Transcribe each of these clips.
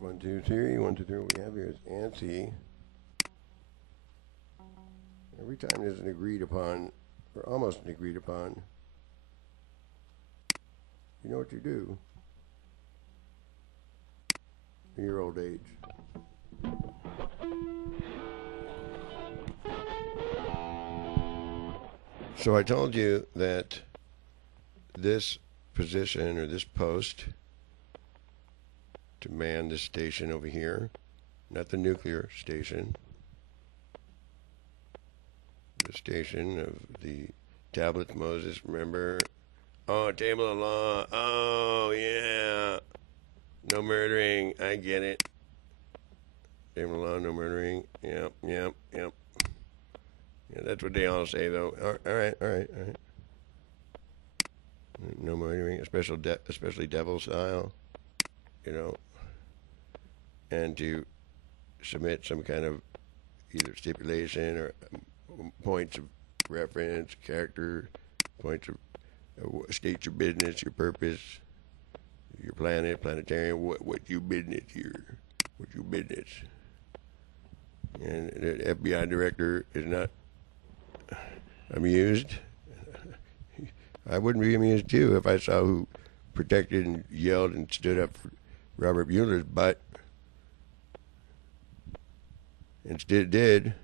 1, 2, 3. 1, 2, 3. What we have here is ante. Every time there's an agreed upon, or almost an agreed upon, you know what you do in your old age. So I told you that this position or this post to man this station over here, not the nuclear station, the station of the tablet of Moses, remember? Oh, table of law, oh yeah, no murdering, I get it. Table of law, no murdering, yep. Yeah, that's what they all say, though. All right. No murdering, especially devil style, you know. And to submit some kind of either stipulation or points of reference, character, points of state your business, your purpose, your planet, planetarium, what you business here, what you business. And the FBI director is not amused. I wouldn't be amused too if I saw who protected and yelled and stood up for Robert Mueller's butt. Instead did.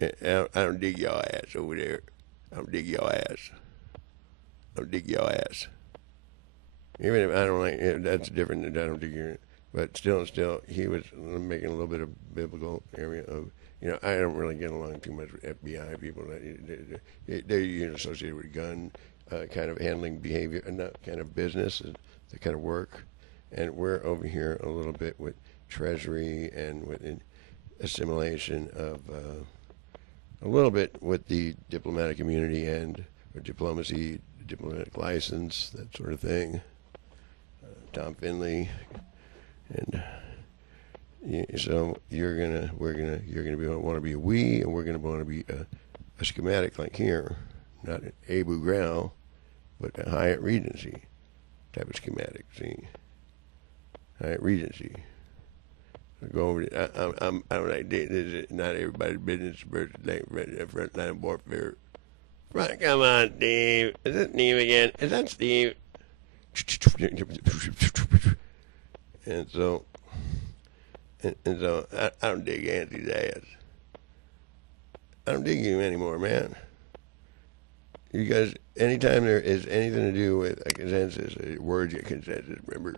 I don't dig your ass over there. I don't dig your ass. Even if I don't like it, that's different than I don't dig your. But still, he was making a little bit of biblical area of, I don't really get along too much with FBI people. They're associated with gun kind of handling behavior, and not kind of business, the kind of work. And we're over here a little bit with Treasury and with assimilation of a little bit with the diplomatic immunity and or diplomacy, diplomatic license, that sort of thing. Tom Finley. And so we're gonna want to be a we, and we're gonna want to be a schematic like here, not an Abu Ghraib, but a Hyatt Regency type of schematic. See, Hyatt Regency. Go over. I'm like this is not everybody's business versus front line warfare. Right, come on, Steve. Is that Steve again? Is that Steve? And so I don't dig Auntie's ass. I don't dig you anymore, man. You guys, anytime there is anything to do with a consensus, a word consensus, remember,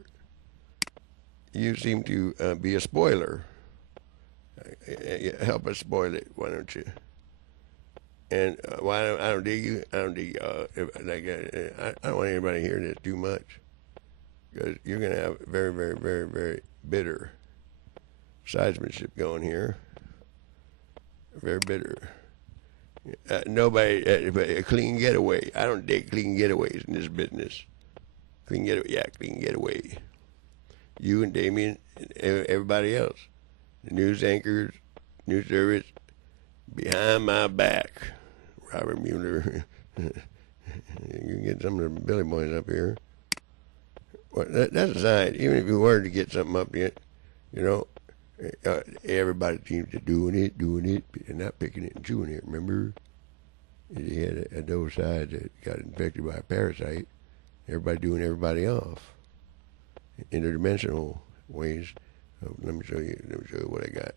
you seem to be a spoiler. Help us spoil it, why don't you? And I don't dig you. I don't dig I don't want anybody hearing this too much. Because you're going to have very, very, very, very bitter seismanship going here. Very bitter. Nobody, a clean getaway. I don't dig clean getaways in this business. Clean getaway. You and Damien and everybody else. The news anchors, news service, behind my back. Robert Mueller. You can get some of the Billy Boys up here. Well, that's aside. Even if you were to get something up yet, everybody seems to doing it, and not picking it and chewing it. Remember, he had a double side that got infected by a parasite. Everybody doing everybody off. Interdimensional ways. Let me show you what I got.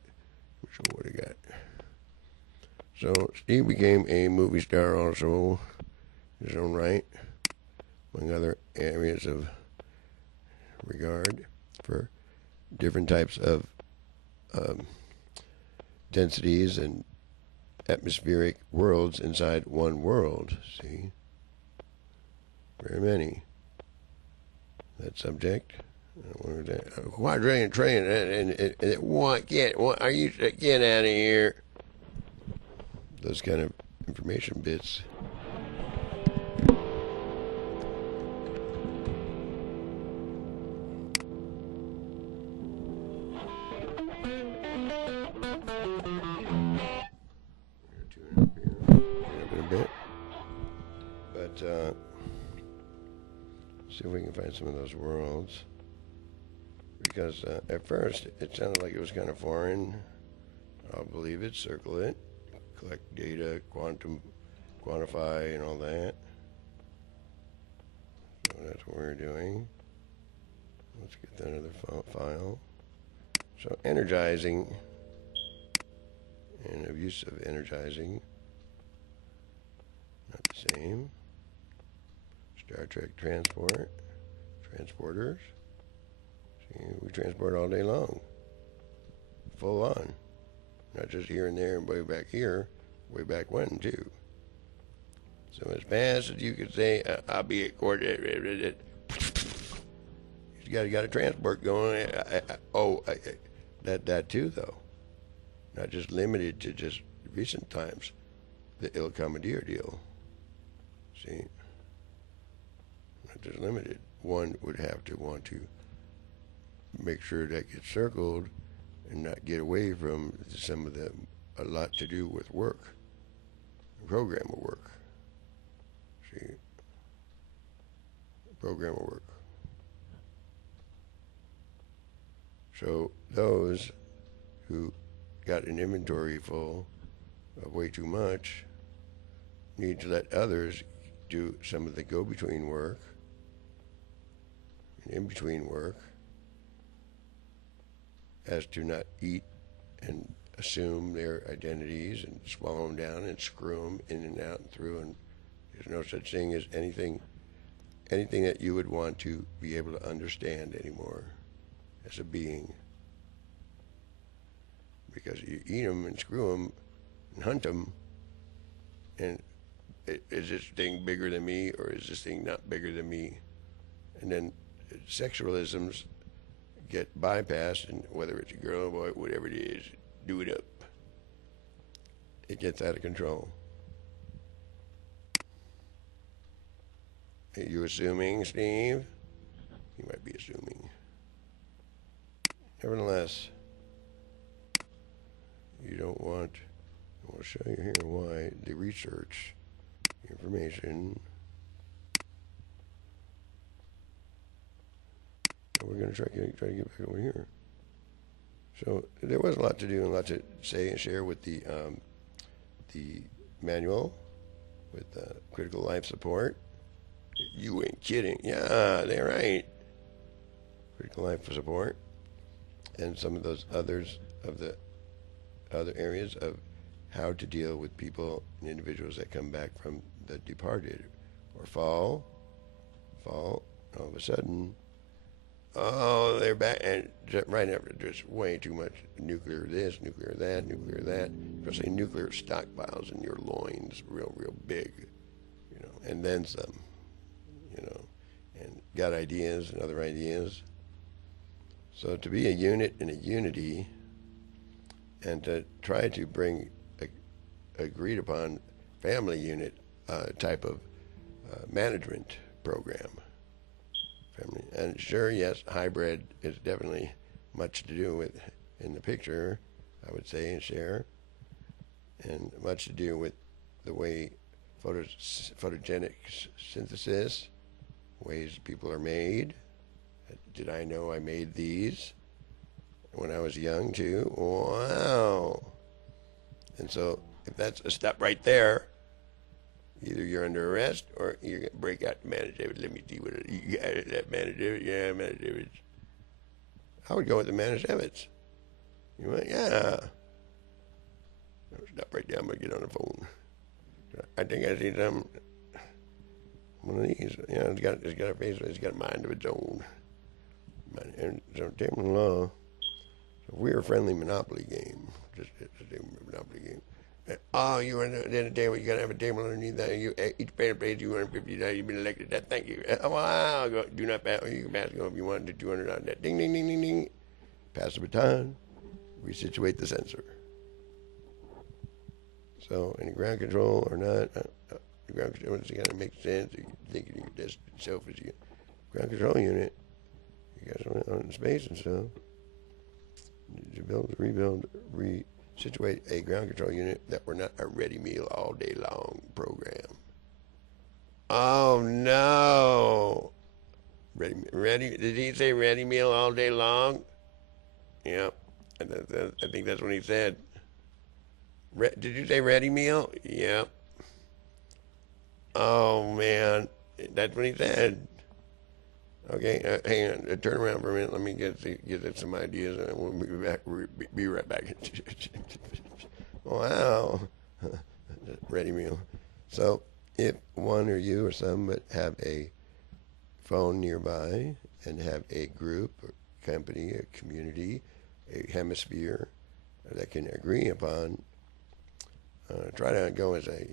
So Steve became a movie star also, in his own right, among other areas of regard for different types of densities and atmospheric worlds inside one world. See? Very many. That subject. What was that? A quadrillion trillion. And what? Get out of here. Those kind of information bits. See if we can find some of those worlds. because at first it sounded like it was kind of foreign. I'll believe it, circle it, collect data, quantify, and all that. So that's what we're doing. Let's get that other file. So energizing and abuse of energizing, not the same. Star Trek transporters. See, we transport all day long, full on, not just here and there and way back here, way back when too. So as fast as you could say, I'll be at court. You got a transport going. That too though, not just limited to just recent times. The Il Commandeer deal. See, not just limited. One would have to want to make sure that gets circled and not get away from some of the, a lot to do with work, program of work. See, program of work. So those who got an inventory full of way too much need to let others do some of the go-between work and in-between work, as to not eat and assume their identities and swallow them down and screw them in and out and through, and there's no such thing as anything that you would want to be able to understand anymore as a being, because you eat them and screw them and hunt them, and is this thing bigger than me or is this thing not bigger than me? And then sexualisms get bypassed, and whether it's a girl or boy, whatever it is, do it up. It gets out of control. Are you assuming, Steve? You might be assuming. Nevertheless, you don't want, I will show you here why the research information. We're going to try to get back over here. So there was a lot to do and a lot to say and share with the manual, with critical life support. You ain't kidding. Yeah, they're right. Critical life support. And some of those others of the other areas of how to deal with people and individuals that come back from the departed or fall, all of a sudden, oh, they're back, and right after just way too much nuclear this, nuclear that, especially nuclear stockpiles in your loins, real big, and then some, and got ideas and other ideas. So to be a unit and a unity, and to try to bring a agreed upon family unit type of management program. Family. And sure, yes, hybrid is definitely much to do with in the picture, I would say, and share, and much to do with the way photogenic synthesis, ways people are made. Did I know I made these when I was young too? Wow. And so if that's a step right there, either you're under arrest or you're going to break out the managed debit. Let me see what you got it, that managed debit. Yeah, managed debits. I would go with the managed debits. You went, yeah. Stop right there. I'm going to get on the phone. I think I see some, one of these. It's got a face, it's got a mind of its own. And so, Tamron law, so we're a friendly Monopoly game. Just a Monopoly game. Oh, you want to table? You got to have a table underneath that. Each pair pays $250. You've been elected. That. Thank you. Wow. Do not pass. You can pass go if you want to. $200 on that. Ding, ding, ding, ding, ding. Pass the baton. Resituate the sensor. So, any ground control or not? The ground control is got to make sense. You think you just selfish. Ground control unit. You guys on space and stuff. To build, rebuild, situate a ground control unit that were not a ready meal all day long program. Oh no! Ready? Did he say ready meal all day long? Yep. I think that's what he said. Did you say ready meal? Yep. Oh man, that's what he said. Okay, hang on. Turn around for a minute. Let me get some ideas, and we'll be back. Be right back. Wow, ready meal. So, if one or you or some but have a phone nearby and have a group, or company, a community, a hemisphere that can agree upon, try to go as a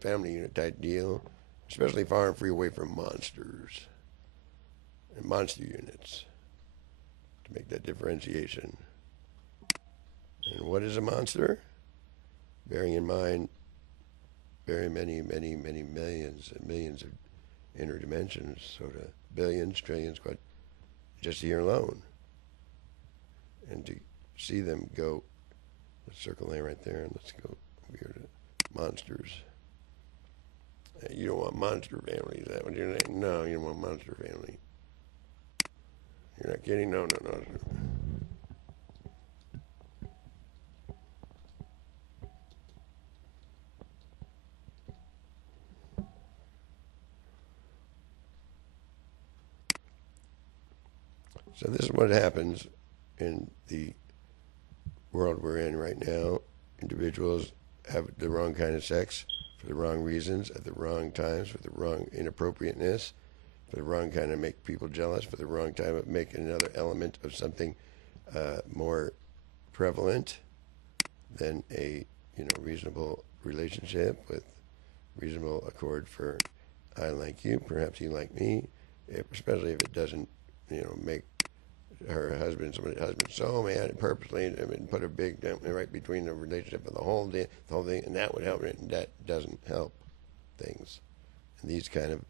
family unit type deal, especially far and free away from monsters and monster units, to make that differentiation. And what is a monster? Bearing in mind very many millions and millions of inner dimensions, sort of billions, trillions, just here alone. And to see them go, let's circle that right there, and let's go over here to monsters. You don't want monster family, is that what you're saying? No, you don't want monster family. You're not kidding? No. So this is what happens in the world we're in right now. Individuals have the wrong kind of sex for the wrong reasons, at the wrong times, for the wrong inappropriateness, for the wrong kind of make people jealous, for the wrong time of making another element of something more prevalent than a reasonable relationship with reasonable accord for I like you, perhaps you like me, especially if it doesn't make her husband so mad purposely and put a big right between the relationship and the whole thing, and that would help it, and that doesn't help things. And these kind of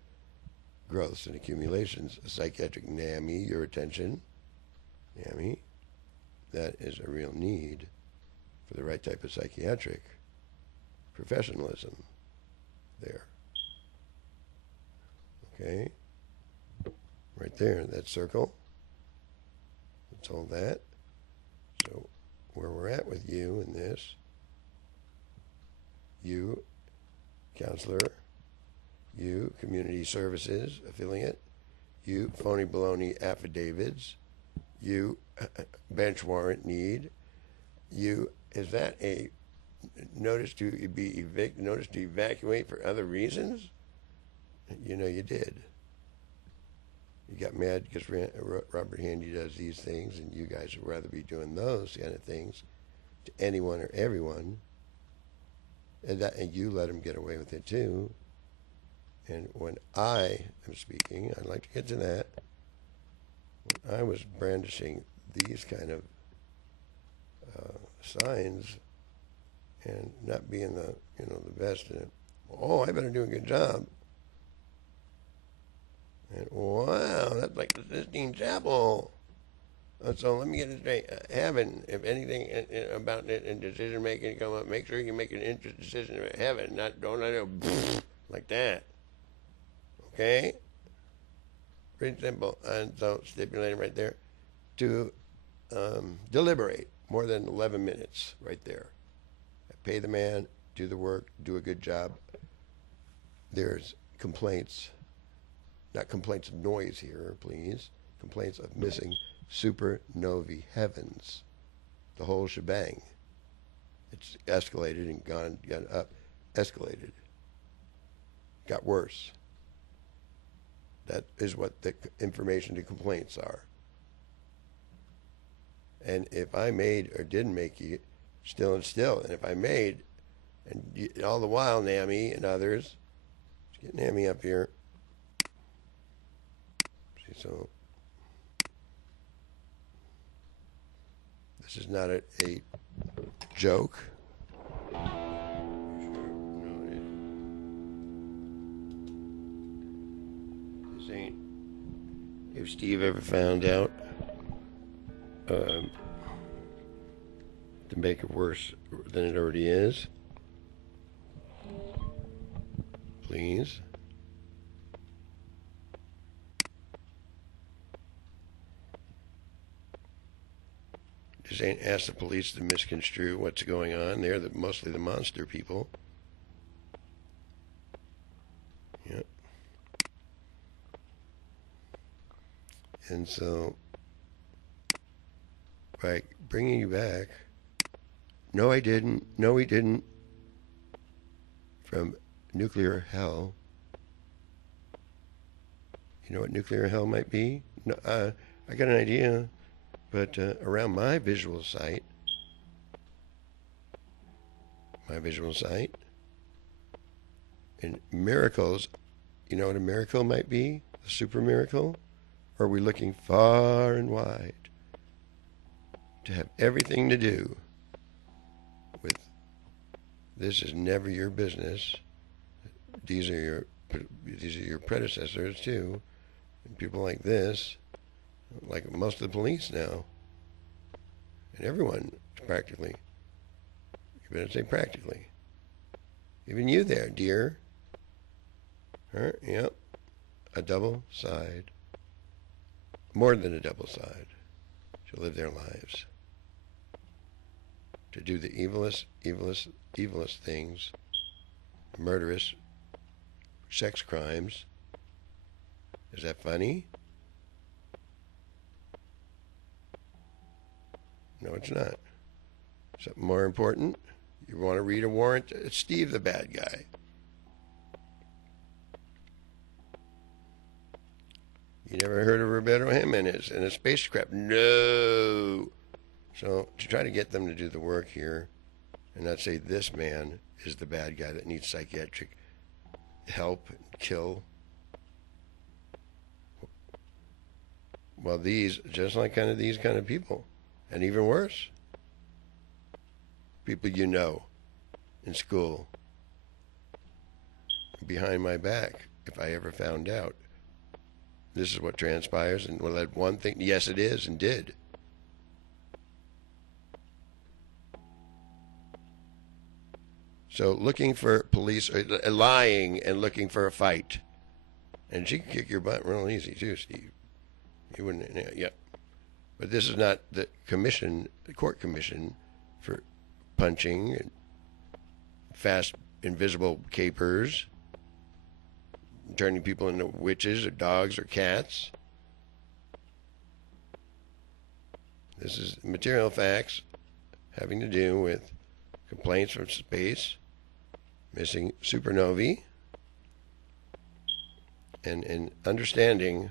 growths and accumulations, a psychiatric NAMI, your attention, NAMI, that is a real need for the right type of psychiatric professionalism there. Okay? Right there, that circle. That's all that. So where we're at with you in this, you, counselor, you, community services affiliate, you, phony baloney affidavits, you, bench warrant need, you, is that a notice to evacuate for other reasons? You did. You got mad because Robert Handy does these things, and you guys would rather be doing those kind of things to anyone or everyone, and you let them get away with it too. And when I am speaking, I'd like to get to that. When I was brandishing these kind of signs and not being the best in it, I better do a good job. And wow, that's like the Sistine Chapel. So let me get it straight. Heaven, if anything about it and decision making come up, make sure you make an interested decision in heaven, don't let it like that. Okay? Pretty simple. And so stipulating right there to deliberate more than 11 minutes right there. Pay the man, do the work, do a good job. There's complaints. Not complaints of noise here, please. Complaints of missing supernovae heavens. The whole shebang. It's escalated and gone up. Escalated. Got worse. That is what the information to complaints are. And if I made or didn't make you, still, and if I made, and all the while, NAMI and others, let's get NAMI up here. So this is not a joke. This ain't. If Steve ever found out to make it worse than it already is, please. This ain't ask the police to misconstrue what's going on. They're mostly the monster people. Yep. And so, by bringing you back, no, I didn't. No, we didn't. From nuclear hell. You know what nuclear hell might be? No, I got an idea, but around my visual sight, and miracles, you know what a miracle might be? A super miracle? Or are we looking far and wide to have everything to do with this is never your business? These are your predecessors too, and people like this, like most of the police now, and everyone practically. You better say practically. Even you there, dear. Huh? Yep. A double side. More than a double side. To live their lives. To do the evilest things. Murderous sex crimes. Is that funny? No, it's not. Something more important? You want to read a warrant? It's Steve the bad guy. You never heard of Roberto Jimenez and a spacecraft? No. So to try to get them to do the work here and not say this man is the bad guy that needs psychiatric help and kill. Well, these, just like these kind of people, and even worse, people you know in school, behind my back, if I ever found out. This is what transpires, and will that one thing? Yes, it is, and did. So looking for police, lying and looking for a fight. And she can kick your butt real easy too, Steve. You wouldn't, yeah. But this is not the commission, the court commission for punching and fast, invisible capers, turning people into witches or dogs or cats. This is material facts having to do with complaints from space, missing supernovae, and understanding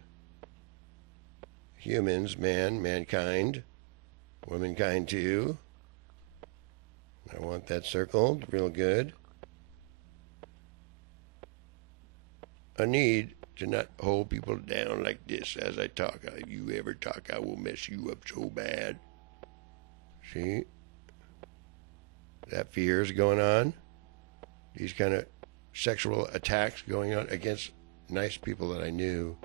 humans, mankind, womankind too. I want that circled real good. A need to not hold people down like this as I talk. If you ever talk, I will mess you up so bad. See? That fear is going on. These kind of sexual attacks going on against nice people that I knew.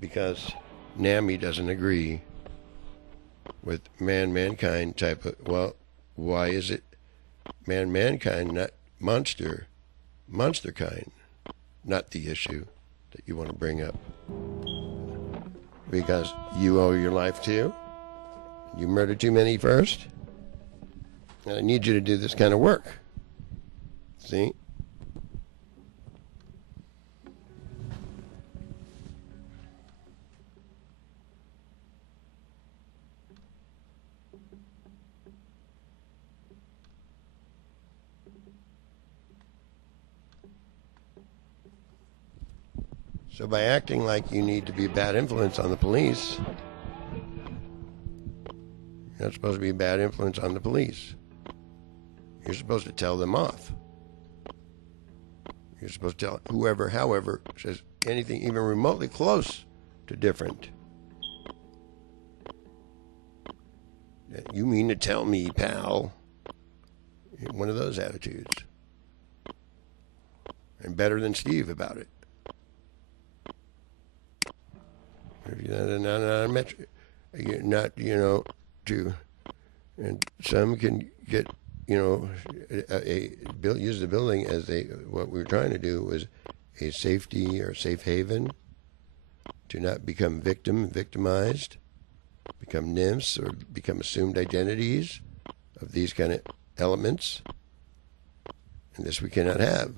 Because NAMI doesn't agree with mankind type of, well, why is it mankind, not monster kind? Not the issue that you want to bring up. Because you owe your life to. You murdered too many first. And I need you to do this kind of work. See? So by acting like you need to be a bad influence on the police, you're not supposed to be a bad influence on the police. You're supposed to tell them off. You're supposed to tell whoever, however, says anything even remotely close to different. You mean to tell me, pal? One of those attitudes. And better than Steve about it. If you're not, and some can get, use the building as what we were trying to do was a safety or safe haven to not become victimized become nymphs or become assumed identities of these kind of elements. And this we cannot have.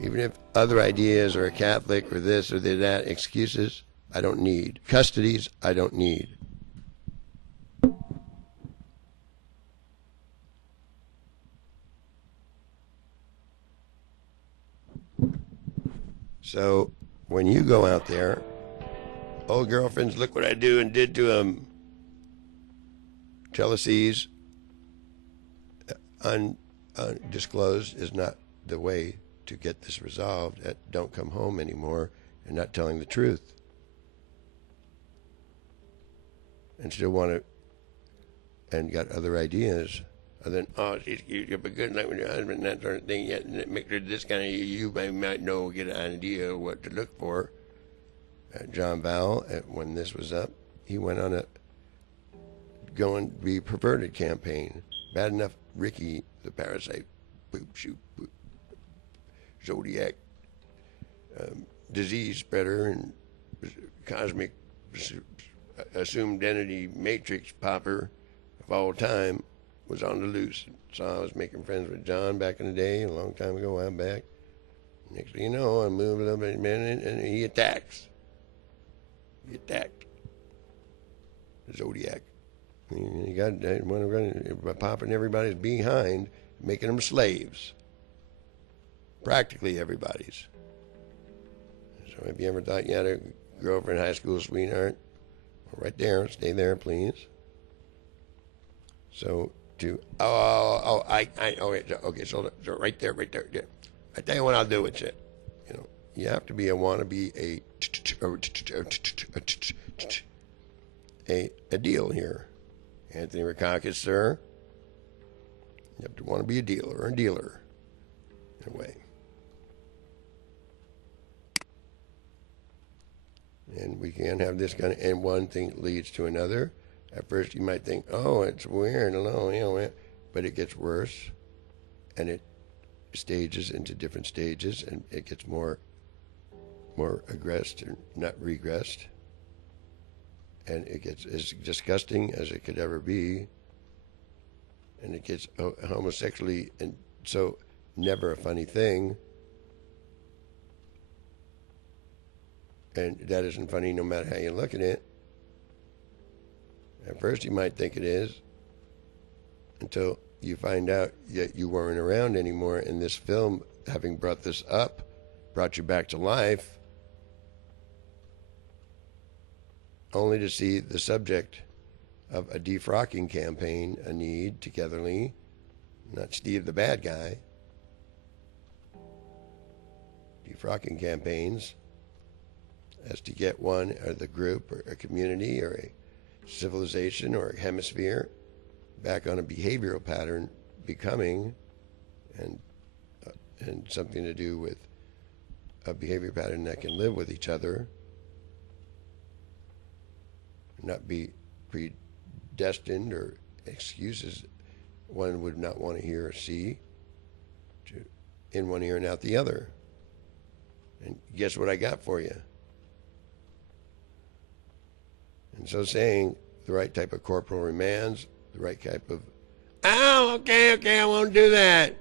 Even if other ideas or a Catholic or this or that, excuses, I don't need. Custodies, I don't need. So when you go out there, old girlfriends, look what I do and did to them. Jealousies, undisclosed is not the way to get this resolved. Don't come home anymore and not telling the truth. And still want to, and got other ideas other than, oh, you have a good night with your husband and that sort of thing. Yet make sure this kind of, you might know, get an idea of what to look for. John Vowell, when this was up, he went on a go and be perverted campaign. Bad enough Ricky, the parasite, boop, shoot, boop, Zodiac, disease spreader, and cosmic assumed identity matrix popper of all time, was on the loose. So I was making friends with John back in the day, a long time ago, I'm back. Next thing you know, I move a little bit, and he attacks. He attacked Zodiac. He got popping everybody's behind, making them slaves. Practically everybody's. So if you ever thought you had a girlfriend, high school sweetheart, well, right there, stay there, please. So okay, so right there. I tell you what I'll do with you. You know, you have to be a wannabe, a deal here. Anthony Rackaukas, sir. You have to want to be a dealer in a way. And we can't have this kind of, and one thing leads to another. At first you might think, oh, it's weird, but it gets worse, and it stages into different stages, and it gets more aggressed, or not regressed, and it gets as disgusting as it could ever be, and it gets homosexually, and so never a funny thing, and that isn't funny no matter how you look at it. At first you might think it is, until you find out that you weren't around anymore, and this film, having brought this up, brought you back to life, only to see the subject of a defrocking campaign, a need togetherly, not Steve the bad guy, defrocking campaigns as to get one or the group or a community or a civilization or a hemisphere back on a behavioral pattern becoming, and something to do with a behavior pattern that can live with each other, not be predestined or excuses one would not want to hear or see, to in one ear and out the other. And guess what I got for you? And so saying the right type of corporal remands, the right type of, oh, okay, I won't do that.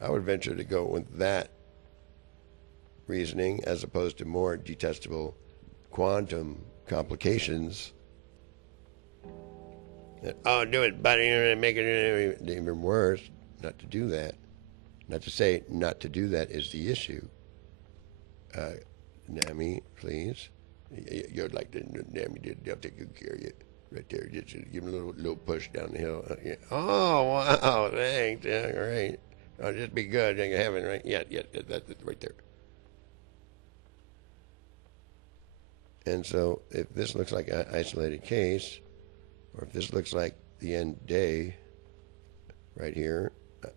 I would venture to go with that reasoning as opposed to more detestable quantum complications. That, oh, do it, buddy, make it even worse. Not to do that. Not to say not to do that is the issue. Nami, please. You're like the Nami, they'll take good care of you. Right there, just give him a little push down the hill. Yeah. Oh, wow, thanks. Yeah, great. Oh, just be good in heaven, right? Yeah, that's right there. And so if this looks like an isolated case, or if this looks like the end day right here,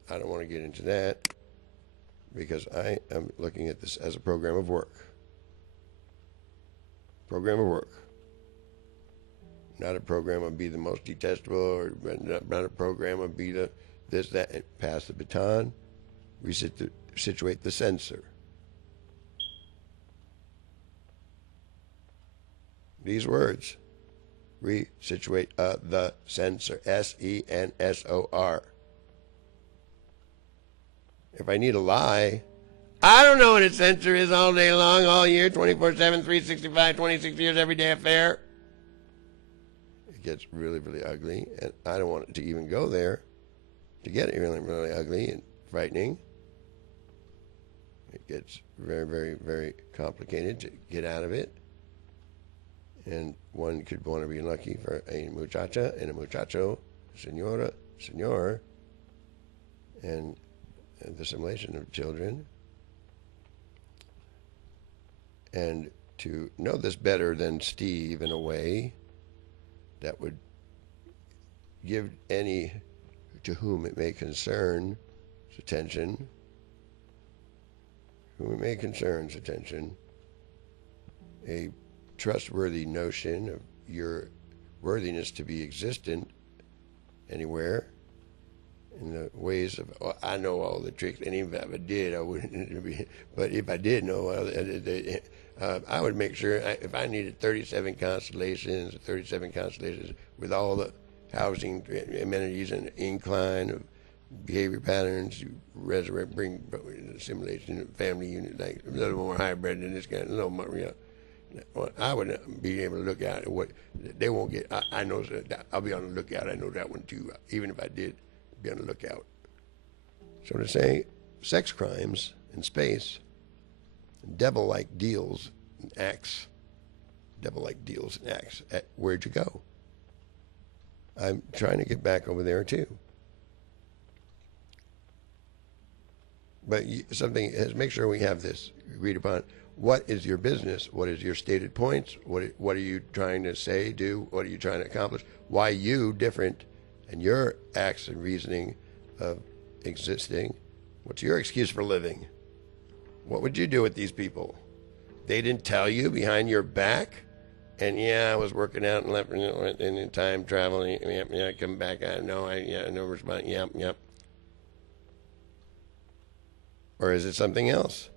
I don't want to get into that, because I am looking at this as a program of work. Program of work. Not a program of be the most detestable, or not a program of be the this, that, and pass the baton. We situate the censor. these words. Resituate, the censor, SENSOR. If I need a lie, I don't know what a censor is all day long, all year, 24/7, 365, 26 years, every day affair. It gets really, really ugly, and I don't want it to even go there to get it really, really ugly and frightening. It gets very, very, very complicated to get out of it. And one could want to be lucky for a muchacha and a muchacho, senora, senor, and the assimilation of children. And to know this better than Steve in a way that would give any to whom it may concern attention, a trustworthy notion of your worthiness to be existent anywhere in the ways of, oh, I know all the tricks, and even if I did, I wouldn't be, but if I did know, I would make sure, if I needed 37 constellations with all the housing amenities and incline of behavior patterns, you resurrect, bring assimilation, family unit, like a little more hybrid than this guy, a little more, you know. I would be able to look out at what they won't get. I know that I'll be on the lookout. I know that one too. Even if I did, be on the lookout. So to say, sex crimes in space, devil-like deals and acts, where'd you go? I'm trying to get back over there too. But something is, make sure we have this agreed upon. What is your business? What is your stated points? What are you trying to say, do? What are you trying to accomplish? Why you different, and your acts and reasoning of existing? What's your excuse for living? What would you do with these people? They didn't tell you behind your back? And yeah, I was working out and left in time traveling. Yeah, come back. No response. Yep. Or is it something else?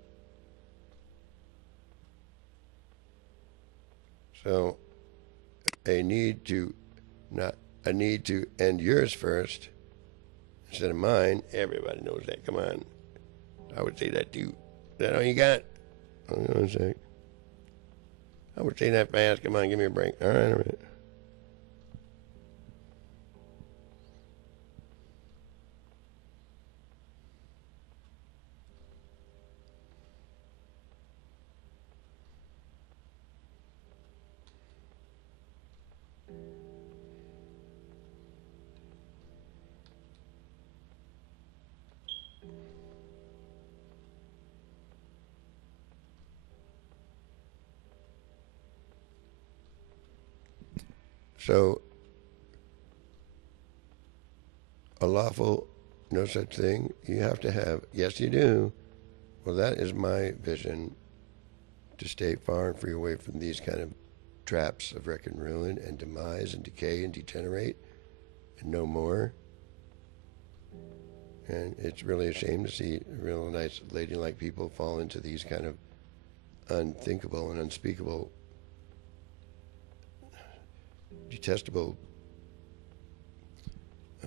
So, a need to end yours first instead of mine. Everybody knows that. Come on. I would say that too. Is that all you got? Hold on a sec. I would say that fast. Come on, give me a break. All right. So, a lawful, no such thing, you have to have, yes you do. Well, that is my vision, to stay far and free away from these kind of traps of wreck and ruin and demise and decay and degenerate and no more. And it's really a shame to see real nice ladylike people fall into these kind of unthinkable and unspeakable, detestable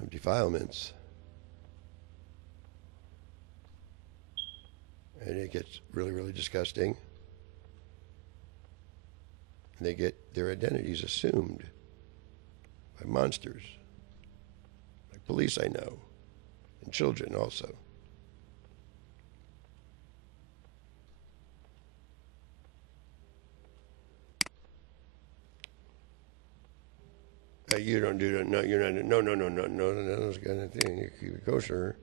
defilements. And it gets really, really disgusting. And they get their identities assumed by monsters, like police I know, and children also. You don't do that. No, you're not. No. Those kind of thing. You keep it kosher,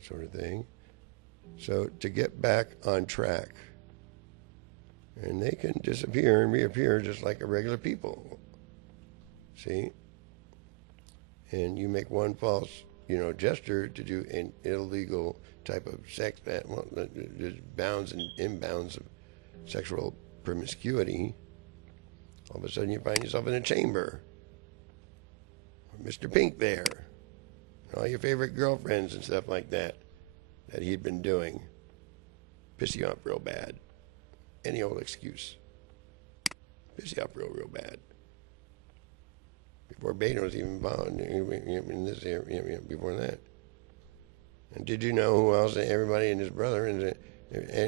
sort of thing. So to get back on track, and they can disappear and reappear just like a regular people. See, and you make one false, gesture to do an illegal type of sex, there's bounds and inbounds of sexual promiscuity. All of a sudden, you find yourself in a chamber. Mr. Pink there, all your favorite girlfriends and stuff like that he'd been doing, piss you off real bad. Any old excuse. piss you off real bad. Before Beto was even involved in this area, before that. And did you know who else? Everybody and his brother, and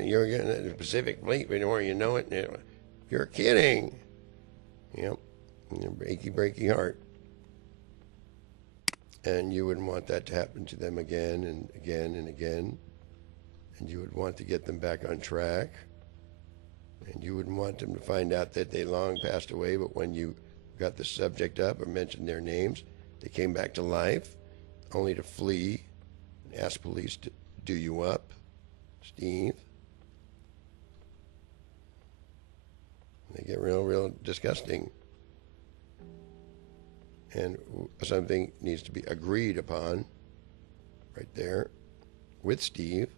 you're getting the Pacific Fleet before you know it. You're kidding. Yep. Breaky heart. And you wouldn't want that to happen to them again and again and again. And you would want to get them back on track. And you wouldn't want them to find out that they long passed away, but when you got the subject up or mentioned their names, they came back to life, only to flee and ask police to do you up, Steve. They get real disgusting. And something needs to be agreed upon right there with Steve,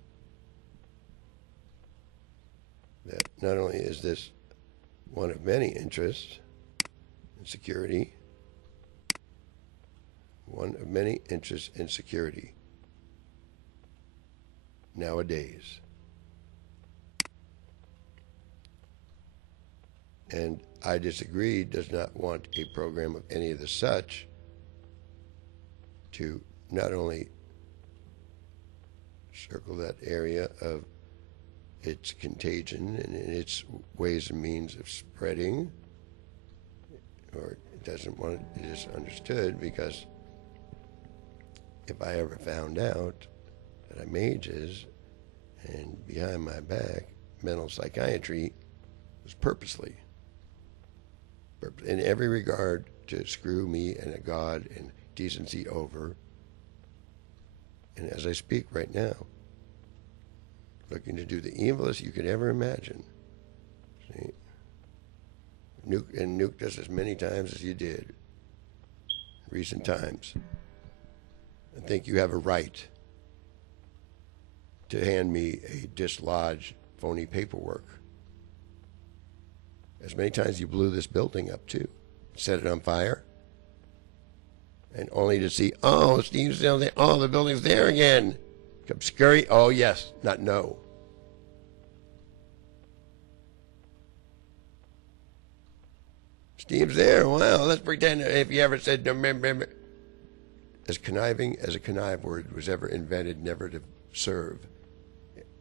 that not only is this one of many interests in security, one of many interests in security nowadays. And I disagree, does not want a program of any of the such to not only circle that area of its contagion and its ways and means of spreading, or it doesn't want it just understood, because if I ever found out that I mages and behind my back mental psychiatry was purposely in every regard to screw me and a God and decency over. And as I speak right now, looking to do the evilest you could ever imagine. See? Nuked us as many times as you did in recent times. I think you have a right to hand me a dislodged, phony paperwork. As many times you blew this building up too, set it on fire, and only to see, oh, Steve's still there. Oh, the building's there again. Come scurry. Oh, yes, not no. Steve's there. Well, let's pretend if you ever said, remember. As conniving as a connive word was ever invented, never to serve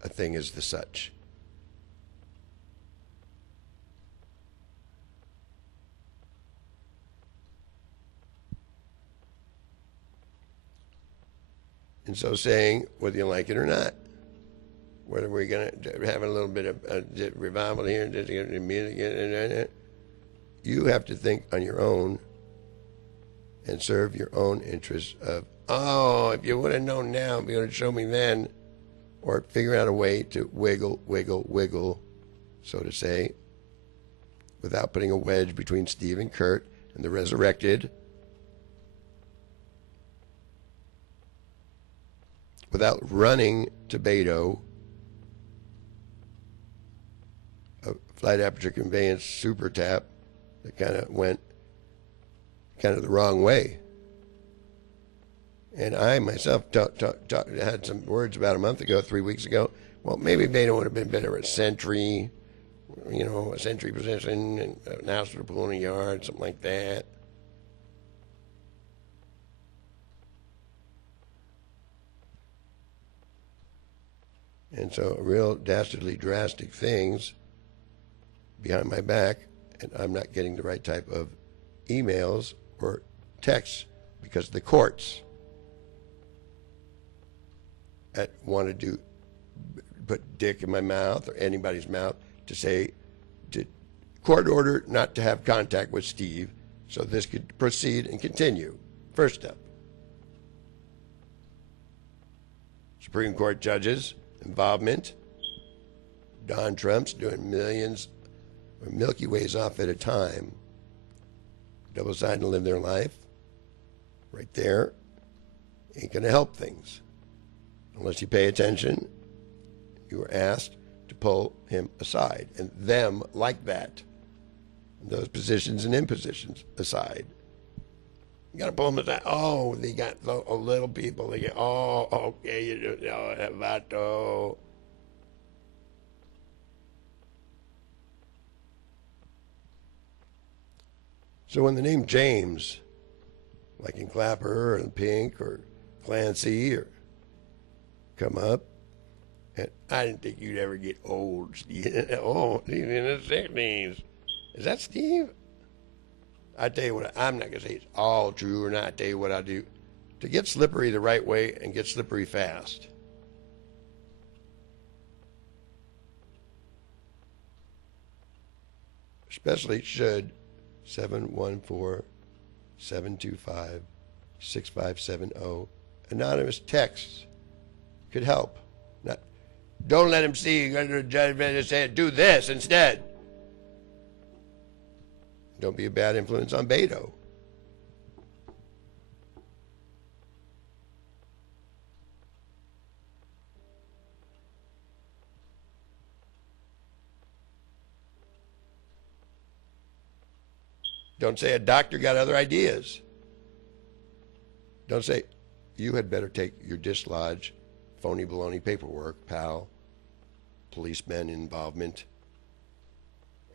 a thing as the such. And so saying, whether you like it or not, whether we're going to have a little bit of a revival here, you have to think on your own and serve your own interests of, oh, if you would have known now, if you would have shown me then, or figure out a way to wiggle, so to say, without putting a wedge between Steve and Kurt and the resurrected, without running to Beto, a flight aperture conveyance super tap that kind of went the wrong way. And I myself had some words about a month ago, 3 weeks ago. Well, maybe Beto would have been better at sentry, a sentry position, and an house with a pool in a yard, something like that. And so real dastardly, drastic things behind my back, and I'm not getting the right type of emails or texts because the courts wanted to put dick in my mouth or anybody's mouth to say, to court order not to have contact with Steve so this could proceed and continue. First step. Supreme Court judges' involvement. Don Trump's doing millions or Milky Ways off at a time. Double-sided to live their life. Right there. Ain't going to help things. Unless you pay attention, you are asked to pull him aside. And them like that. Those positions and impositions aside. You got to pull them aside. Oh, they got little people. They get, oh, okay, you do, vato. So when the name James, like in Clapper or Pink or Clancy, or come up, and I didn't think you'd ever get old, Steve. Oh, he's in his 60s. Is that Steve? I tell you what, I'm not going to say it's all true or not. I tell you what I do. To get slippery the right way and get slippery fast. Especially should 714-725-6570 anonymous texts could help. Not, don't let him see you under judgment and say, do this instead. Don't be a bad influence on Beto. Don't say a doctor got other ideas. Don't say, you had better take your dislodge, phony baloney paperwork, pal, policeman involvement,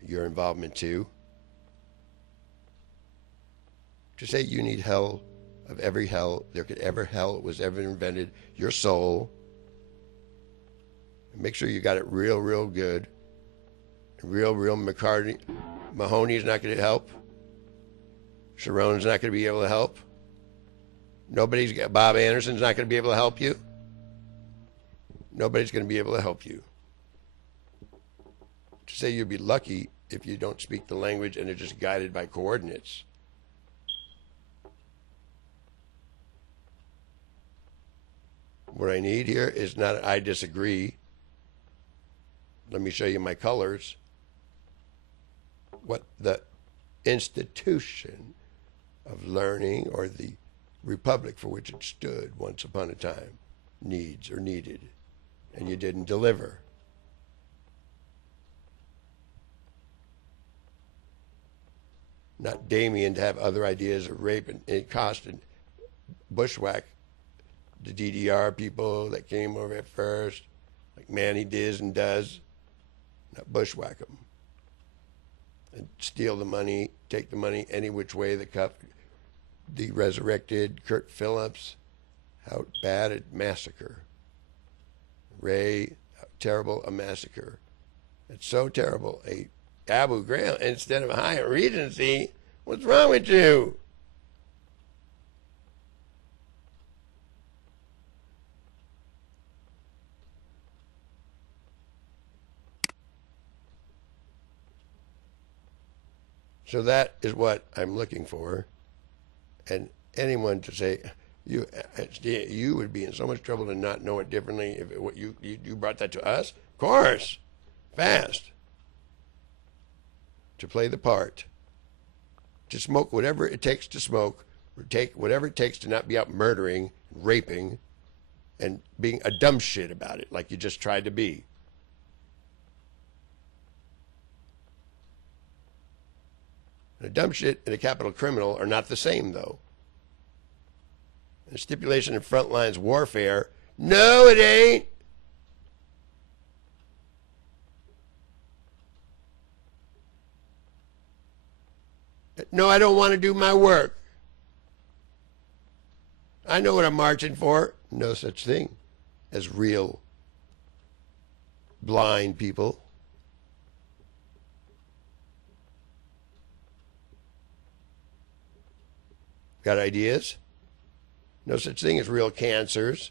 your involvement too. To say you need hell of every hell there could ever hell was ever invented, your soul. And make sure you got it real, real good. Real Mahoney's not going to help. Sharon's not going to be able to help. Bob Anderson's not going to be able to help you. Nobody's going to be able to help you. To say you'd be lucky if you don't speak the language and are just guided by coordinates. What I need here is not I disagree. Let me show you my colors. What the institution of learning, or the republic for which it stood once upon a time, needs or needed, and you didn't deliver. Not Damien to have other ideas of rape and cost and bushwhack the DDR people that came over at first, like Manny does and does, not bushwhack them. And steal the money, take the money any which way the resurrected Kurt Phillips, how bad a massacre. Ray, how terrible a massacre. It's so terrible. A Abu Ghraib instead of Hyatt Regency. What's wrong with you? So that is what I'm looking for. And anyone to say, you would be in so much trouble to not know it differently if you brought that to us? Of course. Fast. To play the part. To smoke whatever it takes to smoke, or take whatever it takes to not be out murdering, raping, and being a dumb shit about it like you just tried to be. A dumb shit and a capital criminal are not the same, though. The stipulation in front lines warfare, no, it ain't. No, I don't want to do my work. I know what I'm marching for. No such thing as real blind people. Got ideas? No such thing as real cancers.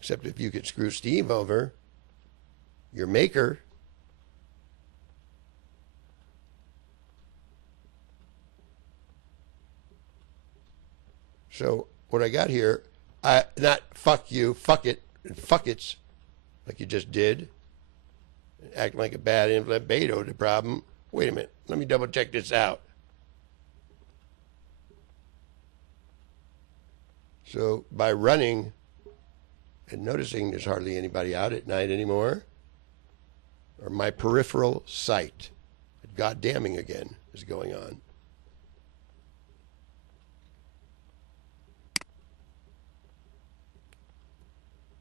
Except if you could screw Steve over, your maker. So what I got here, not fuck you, fuck it, and fuck it's, like you just did. Acting like a bad influence, Beto the problem. Wait a minute, let me double check this out. So by running and noticing there's hardly anybody out at night anymore, or my peripheral sight, goddamming again is going on.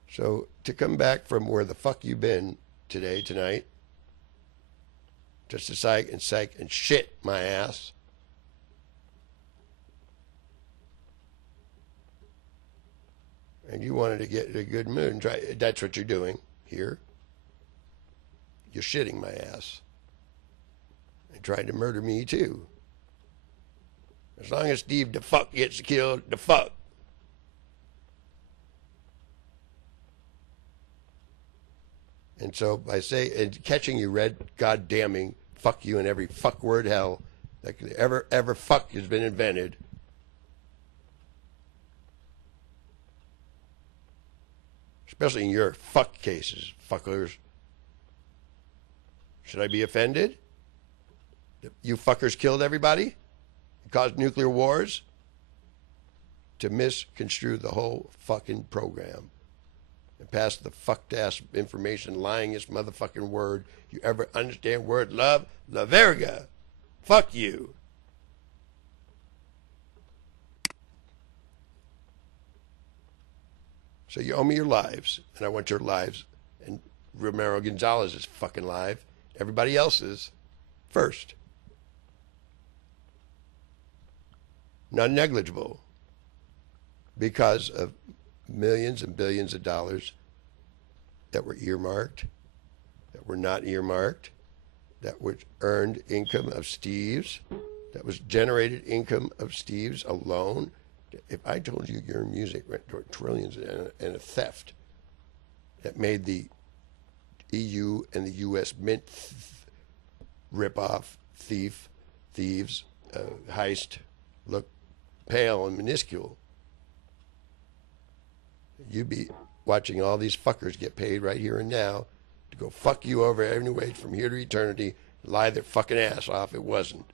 So to come back from where the fuck you been today, tonight, just to psych and shit my ass. And you wanted to get in a good mood and try. That's what you're doing here. You're shitting my ass. And trying to murder me too. As long as Steve the fuck gets killed, the fuck. And so by catching you red goddamning fuck you in every fuck word hell that could ever fuck has been invented. Especially in your fuck cases, fuckers. Should I be offended? You fuckers killed everybody? Caused nuclear wars? To misconstrue the whole fucking program. And pass the fucked ass information, lyingest motherfucking word you ever understand word love, la verga. Fuck you. So you owe me your lives, and I want your lives, and Romero Gonzalez's fucking life, everybody else's, first. Non-negligible, because of millions and billions of dollars that were earmarked, that were not earmarked, that was earned income of Steve's, that was generated income of Steve's alone. If I told you your music went toward trillions and a theft that made the EU and the U.S. mint rip-off, thieves, heist, look pale and minuscule, you'd be watching all these fuckers get paid right here and now to go fuck you over every way from here to eternity, lie their fucking ass off it wasn't.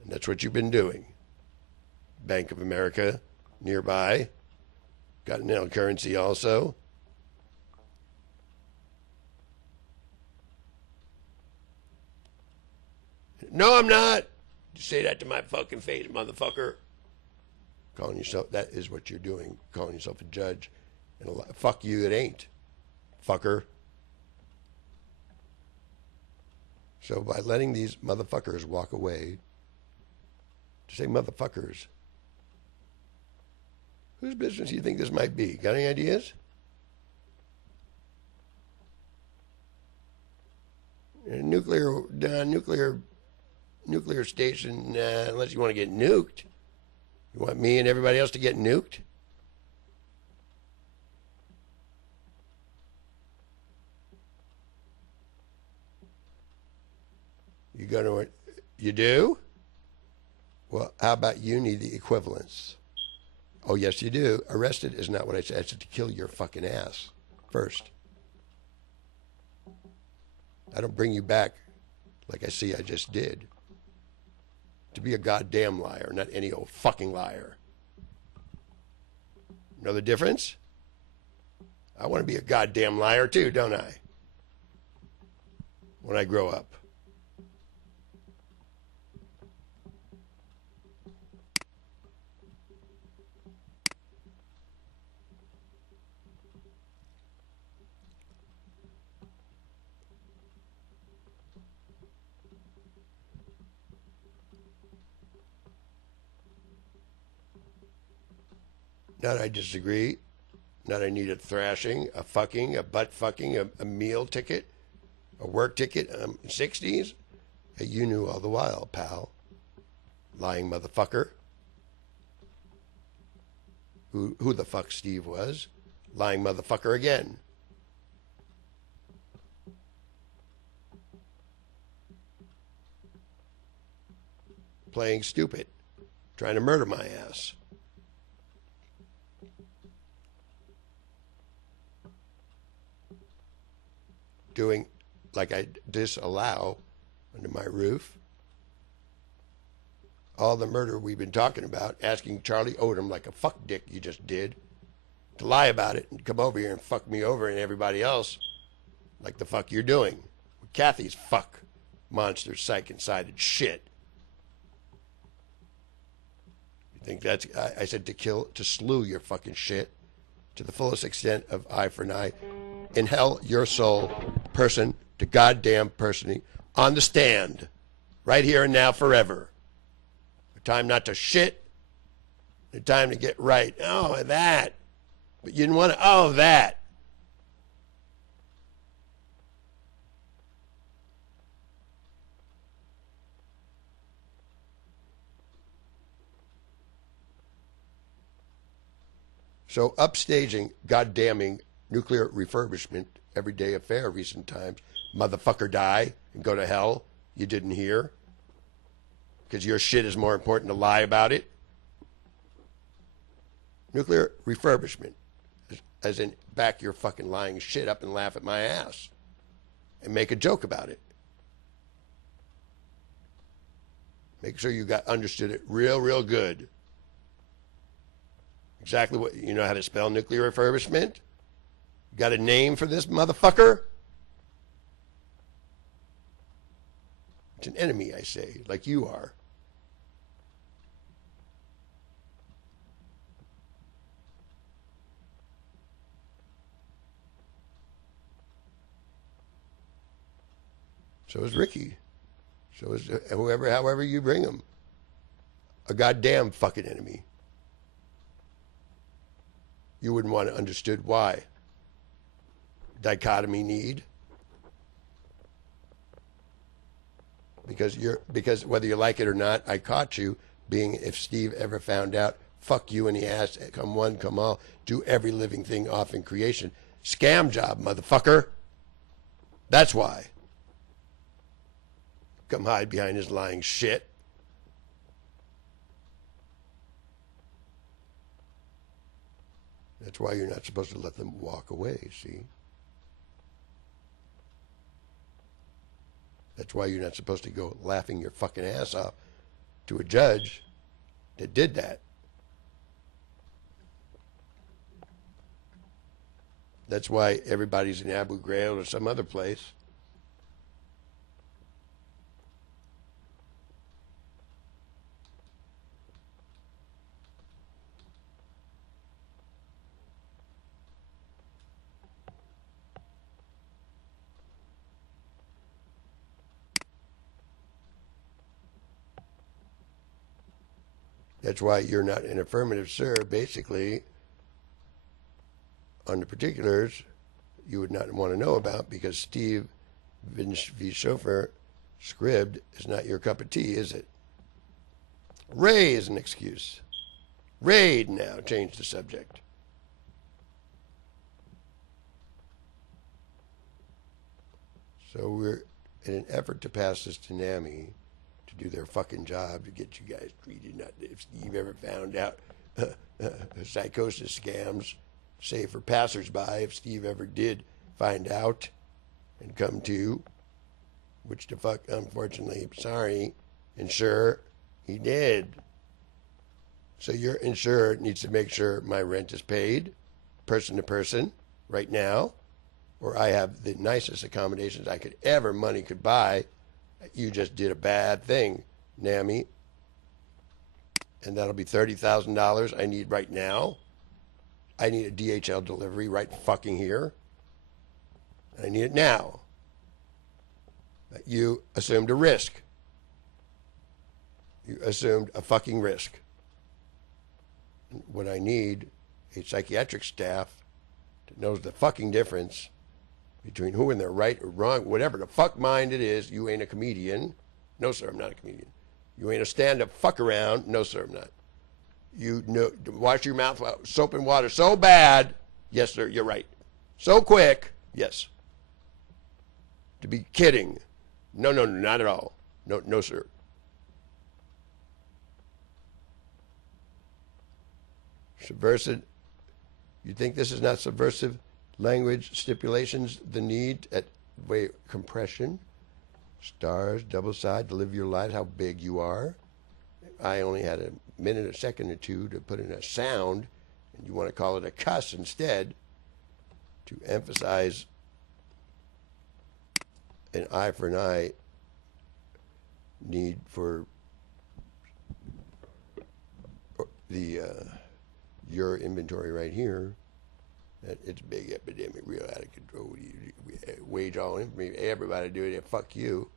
And that's what you've been doing. Bank of America nearby. Got an currency also. No, I'm not. You say that to my fucking face, motherfucker. Calling yourself, that is what you're doing. Calling yourself a judge. And fuck you, it ain't. Fucker. So by letting these motherfuckers walk away, to say motherfuckers, whose business do you think this might be? Got any ideas? Nuclear station, unless you want to get nuked. You want me and everybody else to get nuked? You do? Well, how about you need the equivalence? Oh, yes, you do. Arrested is not what I said. I said to kill your fucking ass first. I don't bring you back like I see I just did. To be a goddamn liar, not any old fucking liar. Know the difference? I want to be a goddamn liar too, don't I? When I grow up. Not I disagree. Not I need a thrashing, a fucking, a butt fucking, a meal ticket, a work ticket, 60s. Hey, you knew all the while, pal. Lying motherfucker. Who the fuck Steve was. Lying motherfucker again. Playing stupid. Trying to murder my ass. Doing like I disallow under my roof all the murder we've been talking about, asking Charlie Odom like a fuck dick you just did to lie about it and come over here and fuck me over and everybody else like the fuck you're doing with Kathy's fuck monster psych-insided shit. You think that's, I said to slew your fucking shit to the fullest extent of eye for an eye. In hell, your soul, person to goddamn person, on the stand, right here and now, forever. A time not to shit, a time to get right. Oh, that. But you didn't want to, oh, that. So upstaging, goddamning nuclear refurbishment, everyday affair recent times, motherfucker die and go to hell, you didn't hear? Because your shit is more important to lie about it? Nuclear refurbishment, as in back your fucking lying shit up and laugh at my ass and make a joke about it. Make sure you understood it real good. Exactly what, you know how to spell nuclear refurbishment? Got a name for this motherfucker? It's an enemy, I say, like you are. So is Ricky. So is whoever, however you bring him. A goddamn fucking enemy. You wouldn't want to understood why. Dichotomy need. Because whether you like it or not, I caught you being, if Steve ever found out, fuck you in the ass, come one, come all, do every living thing off in creation. Scam job, motherfucker. That's why. Come hide behind his lying shit. That's why you're not supposed to let them walk away, see? That's why you're not supposed to go laughing your fucking ass off to a judge that did that. That's why everybody's in Abu Ghraib or some other place. That's why you're not an affirmative, sir. Basically, on the particulars, you would not want to know about because Steve v. Chauffeur scribd is not your cup of tea, is it? Ray is an excuse. Raid now, change the subject. So we're in an effort to pass this to NAMI to do their fucking job to get you guys treated. Not if Steve ever found out psychosis scams, say for passersby, if Steve ever did find out and come to, which the fuck, unfortunately, sorry, insurer, he did. So your insurer needs to make sure my rent is paid, person to person, right now, or I have the nicest accommodations I could ever money could buy. You just did a bad thing, NAMI. And that'll be $30,000 I need right now. I need a DHL delivery right fucking here. I need it now. You assumed a risk. You assumed a fucking risk. When I need a psychiatric staff that knows the fucking difference between who in their right or wrong, whatever the fuck mind it is, you ain't a comedian. No, sir, I'm not a comedian. You ain't a stand-up fuck around. No, sir, I'm not. You know, wash your mouth with soap and water so bad. Yes, sir, you're right. So quick. Yes. To be kidding. No, not at all. No, sir. Subversive. You think this is not subversive language stipulations? The need at way compression, stars, double side to live your life, how big you are. I only had a minute, a second or two to put in a sound, and you want to call it a cuss instead, to emphasize an eye for an eye need for the your inventory right here. That it's a big epidemic, real out of control. We wage all information. Everybody do it. Fuck you.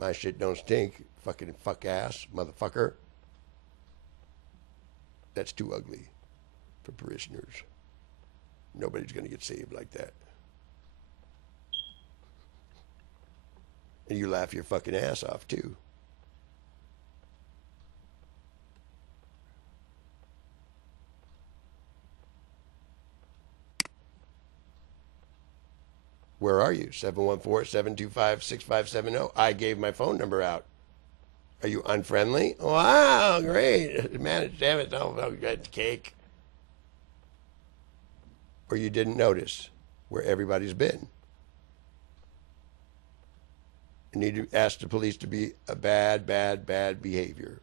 My shit don't stink, fucking fuck ass, motherfucker. That's too ugly for parishioners. Nobody's going to get saved like that. And you laugh your fucking ass off, too. Where are you? 714-725-6570. I gave my phone number out. Are you unfriendly? Wow, great. Man, damn it, oh, that's cake. Or you didn't notice where everybody's been. You need to ask the police to be a bad behavior.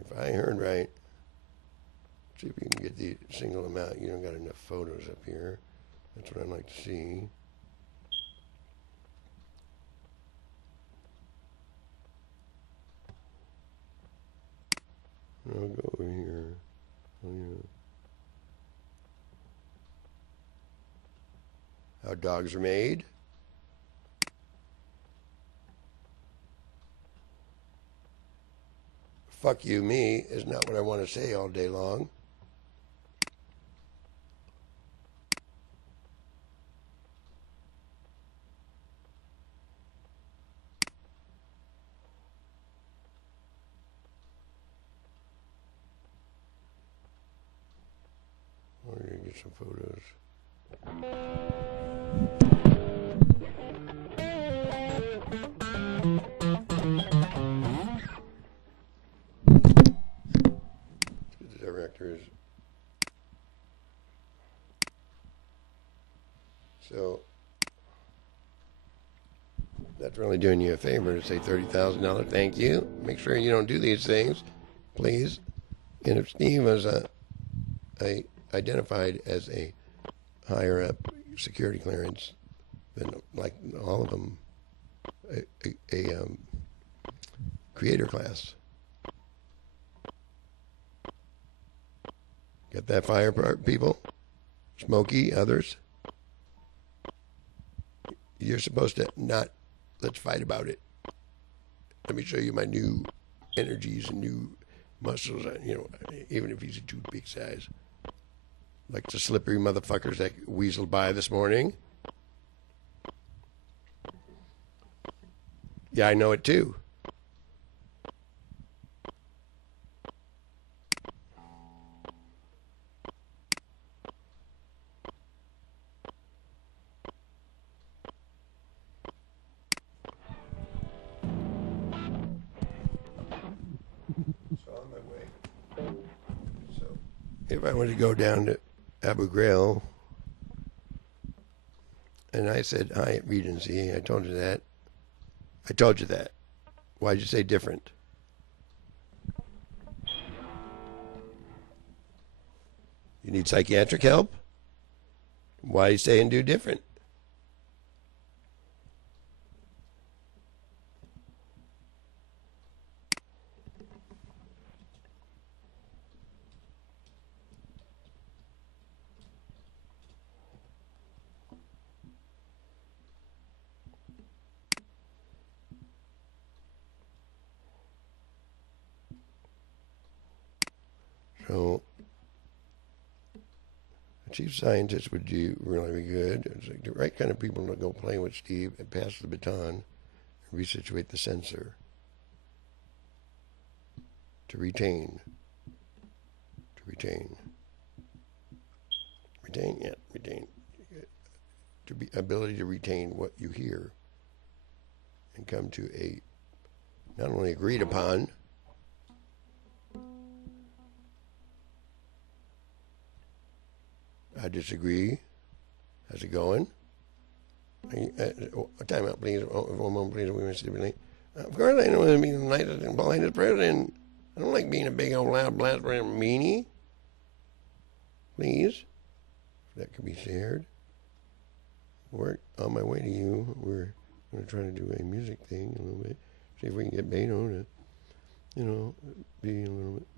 If I heard right, see if we can get the single amount. You don't got enough photos up here. That's what I'd like to see. I'll go over here. Oh, yeah. How dogs are made. Fuck you, me is not what I want to say all day long. We're going to get some photos. The directors. So that's really doing you a favor to say $30,000. Thank you. Make sure you don't do these things, please. And if Steve was identified as a higher up security clearance, then like all of them, a creator class. Get that fire part, people? Smokey, others? You're supposed to not, let's fight about it. Let me show you my new energies and new muscles, you know, even if he's a toothpick size. Like the slippery motherfuckers that weaseled by this morning. Yeah, I know it too. So on my way. So if I were to go down to Abu Ghraib, and I said, hi, Regency, I told you that. I told you that. Why'd you say different? You need psychiatric help? Why are you saying do different? So, a chief scientist would do really be good. It's like the right kind of people to go play with Steve and pass the baton and resituate the sensor. To retain. Retain, yeah, retain. To be ability to retain what you hear and come to a not only agreed upon, I disagree. How's it going? Time out, please. One moment, please. We must stipulate. Of course, I know I'm being the nicest and politest president. I don't like being a big old loud blast meanie. Please, if that could be shared. We're on my way to you. We're going to try to do a music thing a little bit. See if we can get Beto to, you know, be a little bit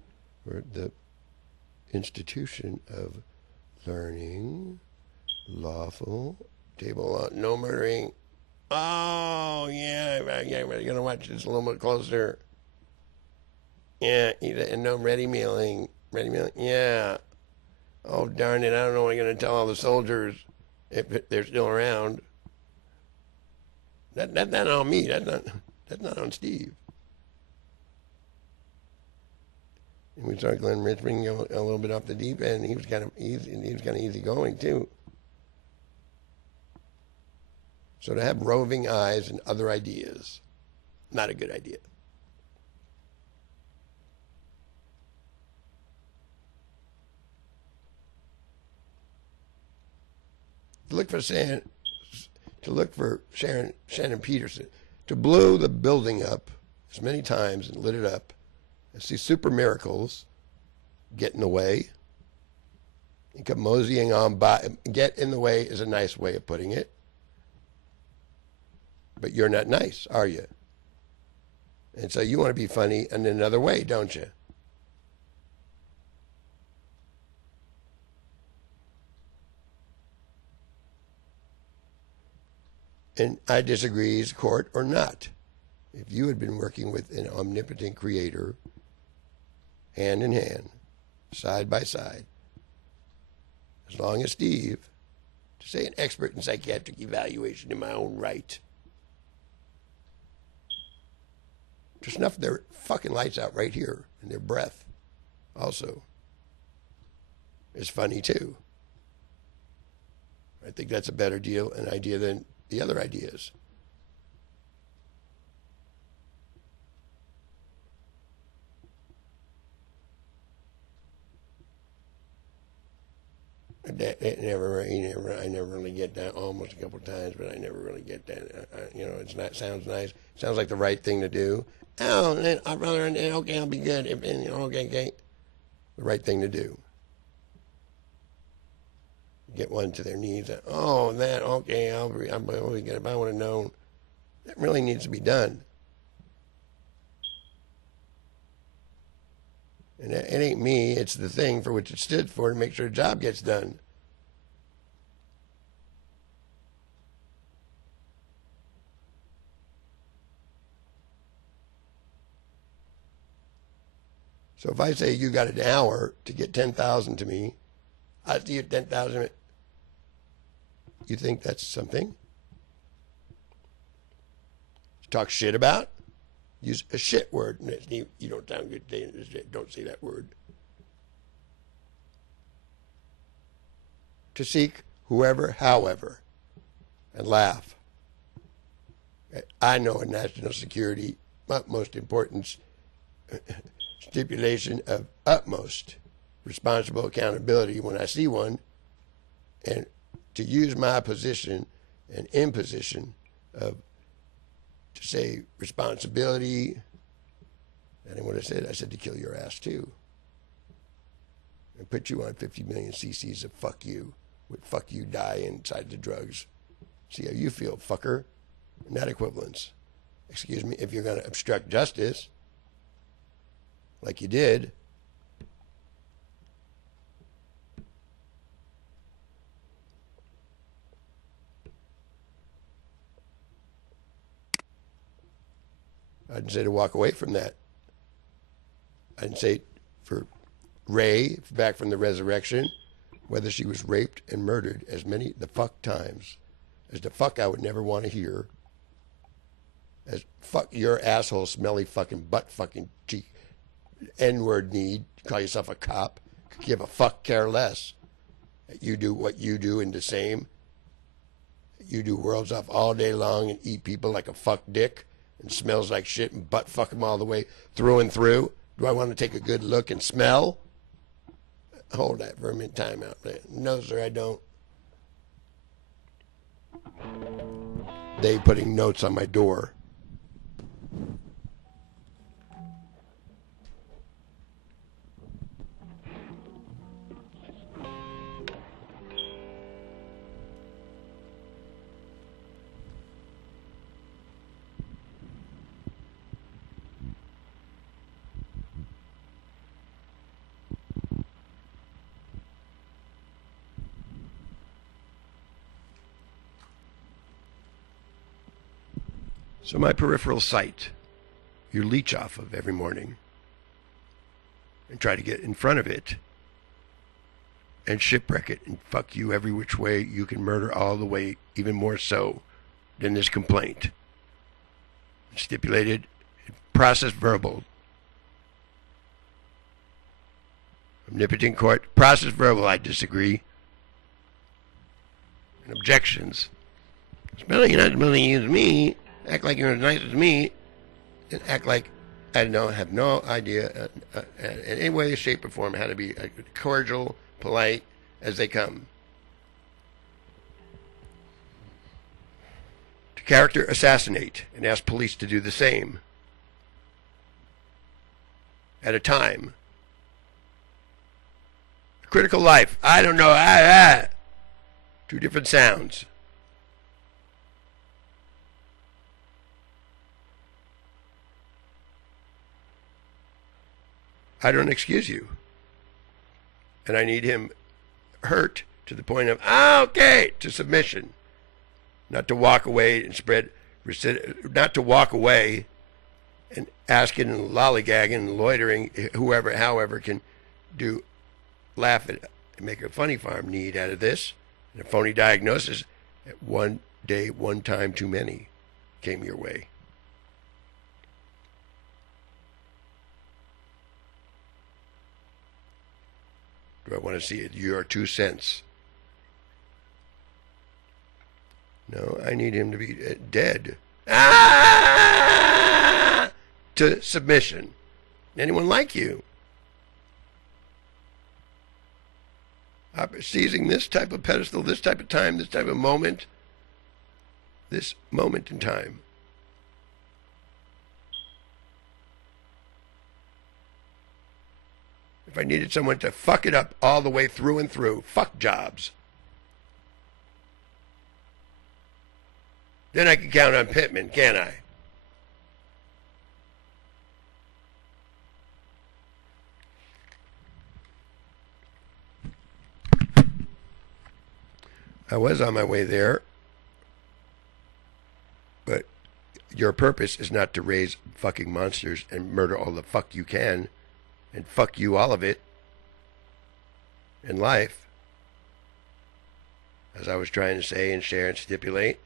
for the institution of learning, lawful, table law, no murdering. Oh, yeah, we're going to watch this a little bit closer. Yeah, and no ready mealing. Ready mealing, yeah. Oh, darn it, I don't know what I'm going to tell all the soldiers if they're still around. That's not on me. That's not on Steve. And we saw Glenn Richmond go a little bit off the deep end. He was kind of easy going too. So to have roving eyes and other ideas, not a good idea. To look for Shannon Peterson, to blow the building up as many times and lit it up, and see super miracles get in the way, and come moseying on by. Get in the way is a nice way of putting it. But you're not nice, are you? And so you want to be funny in another way, don't you? And I disagree, is court or not? If you had been working with an omnipotent creator, hand in hand, side by side, as long as Steve, to say an expert in psychiatric evaluation in my own right, to snuff their fucking lights out right here and their breath also is funny too. I think that's a better an idea than the other ideas. I never really get that. Almost a couple of times, but I never really get that. It's not. Sounds nice. Sounds like the right thing to do. Oh, I'd rather. Okay, I'll be good. Okay. The right thing to do. Get one to their knees. Oh, that. Okay, I'll be good. If I would have known, that really needs to be done. And it ain't me, it's the thing for which it stood for to make sure the job gets done. So if I say you got an hour to get 10,000 to me, I see you 10,000. You think that's something? Talk shit about? Use a shit word. You don't sound good. Don't say that word. To seek whoever, however, and laugh. I know a national security utmost importance stipulation of utmost responsible accountability when I see one, and to use my position and imposition of to say responsibility. That ain't what I said. I said to kill your ass too. And put you on 50 million cc's of fuck you. With fuck you die inside the drugs. See how you feel, fucker. Not equivalence. Excuse me, if you're going to obstruct justice, like you did, I'd say to walk away from that. I'd say for Ray, back from the resurrection, whether she was raped and murdered as many the fuck times as the fuck I would never want to hear, as fuck your asshole, smelly fucking butt fucking cheek, N-word need, call yourself a cop, could give a fuck, care less. You do what you do and the same. You do worlds off all day long and eat people like a fuck dick and smells like shit and butt fuck them all the way through and through. Do I want to take a good look and smell? Hold that for a minute, time out. No, sir, I don't. They putting notes on my door. So my peripheral sight, you leech off of every morning and try to get in front of it and shipwreck it and fuck you every which way you can murder, all the way, even more so than this complaint. Stipulated, process verbal. Omnipotent court, process verbal, I disagree. And objections. Especially you're not supposed to use me, act like you're as nice as me, and act like I have no idea in any way, shape, or form how to be cordial, polite as they come. To character assassinate and ask police to do the same. At a time. Critical life. I don't know. Two different sounds. I don't excuse you. And I need him hurt to the point of, okay, to submission. Not to walk away and not to walk away and asking and lollygagging and loitering, however can laugh at and make a funny farm need out of this. And a phony diagnosis at one day, one time too many came your way. Do I want to see it? Your 2 cents. No, I need him to be dead. To submission. Anyone like you? Seizing this type of pedestal, this type of time, this type of moment. This moment in time. If I needed someone to fuck it up all the way through and through, fuck jobs, then I can count on Pittman, can't I? I was on my way there, but your purpose is not to raise fucking monsters and murder all the fuck you can. And fuck you, all of it, in life, as I was trying to say and share and stipulate,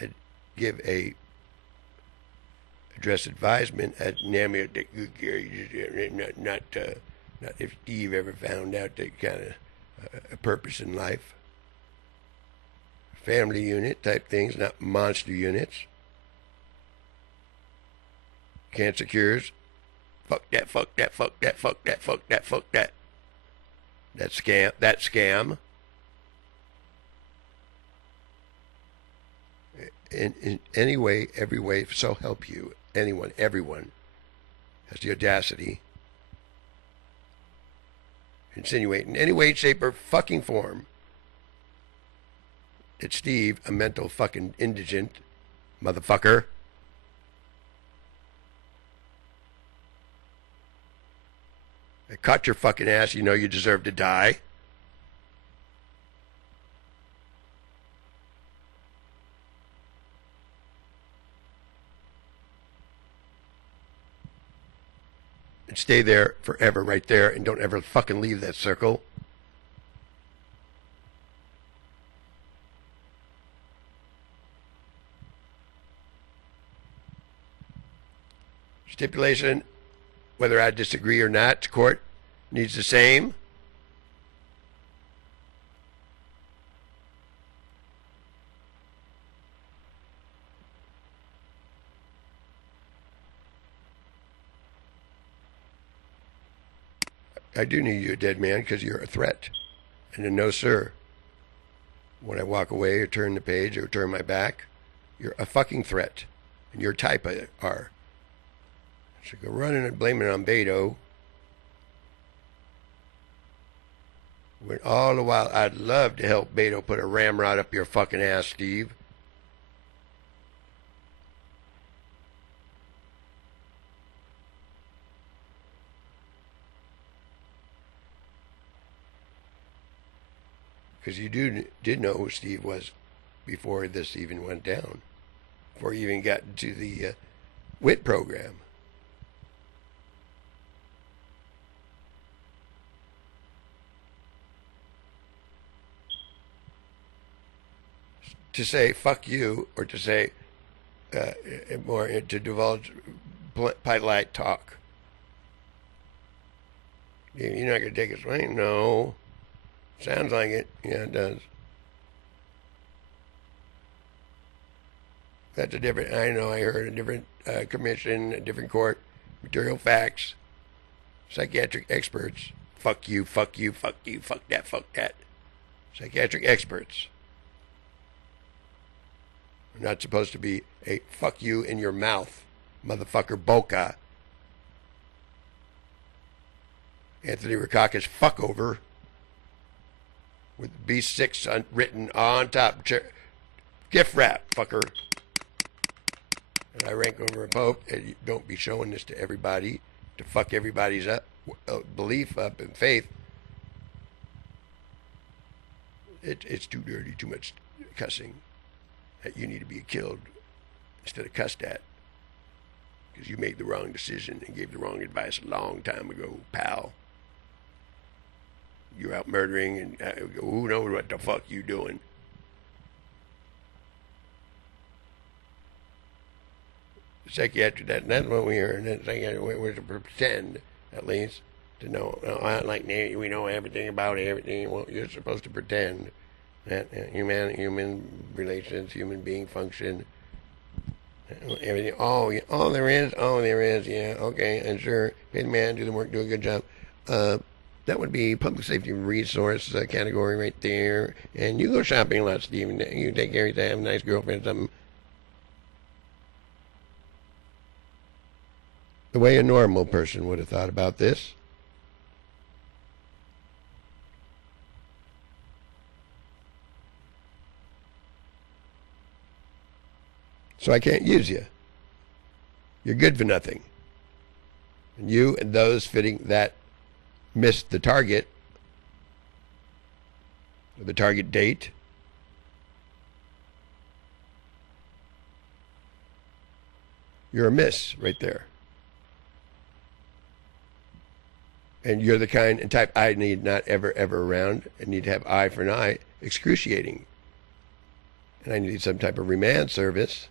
and give a address advisement at not if Steve ever found out that kind of a purpose in life. Family unit type things, not monster units. Cancer cures. Fuck that, fuck that, fuck that, fuck that, fuck that, fuck that. That scam. In any way, every way, so help you. Everyone has the audacity. Insinuate in any way, shape, or fucking form that Steve, a mental fucking indigent motherfucker, I cut your fucking ass, you know you deserve to die. And stay there forever, right there, and don't ever fucking leave that circle. Stipulation, whether I disagree or not, court needs the same. I do need you, a dead man, because you're a threat. And a no, sir. When I walk away or turn the page or turn my back, you're a fucking threat. And your type are. So go running and blaming it on Beto. When all the while, I'd love to help Beto put a ramrod up your fucking ass, Steve. Because you did know who Steve was before this even went down. before you even got to the WIT program. To say fuck you, or to say more to divulge polite talk. You're not going to take a swing? No. Sounds like it. Yeah, it does. That's a different, I know, I heard a different commission, a different court, material facts, psychiatric experts. Fuck you, fuck you, fuck you, fuck that, fuck that. Psychiatric experts. We're not supposed to be a fuck you in your mouth, motherfucker boca. Anthony Rackaukas fuck over with B6 written on top. Gift wrap, fucker. And I rank over a pope, and you don't be showing this to everybody to fuck everybody's belief up and faith. It's too dirty, too much cussing. That you need to be killed instead of cussed at because you made the wrong decision and gave the wrong advice a long time ago, pal. You're out murdering, and who knows what the fuck you doing? Psychiatric, that's what we hear, and then psychiatric, we're to pretend, at least, to know. Like we know everything about everything. Well, you're supposed to pretend that human relations, human being function, everything. Oh, there is. Yeah, okay, and sure, pay the man, do the work, do a good job. That would be public safety resource category right there. And you go shopping a lot, Steven. You take care of yourself, have a nice girlfriend, something. The way a normal person would have thought about this. So I can't use you. You're good for nothing. And you and those fitting that missed the target, the target date. You're a miss right there. And you're the kind and type I need not ever around. I need to have eye for an eye. Excruciating. And I need some type of remand service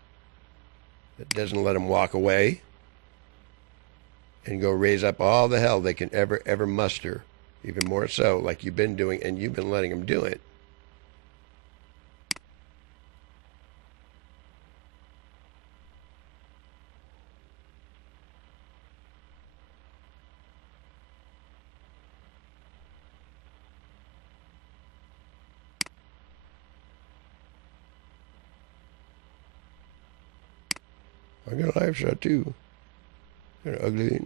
that doesn't let them walk away and go raise up all the hell they can ever muster, even more so, like you've been doing, and you've been letting them do it. I got a live shot too. Got an ugly.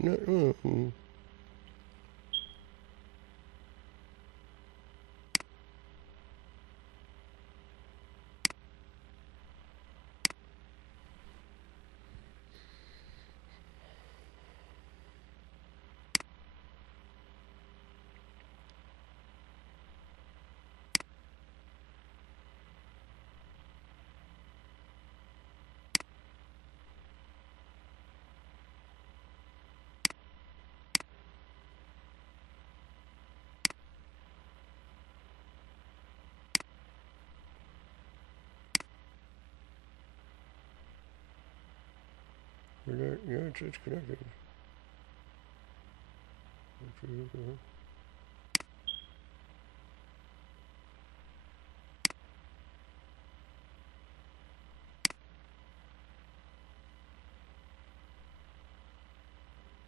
Yeah, it's connected.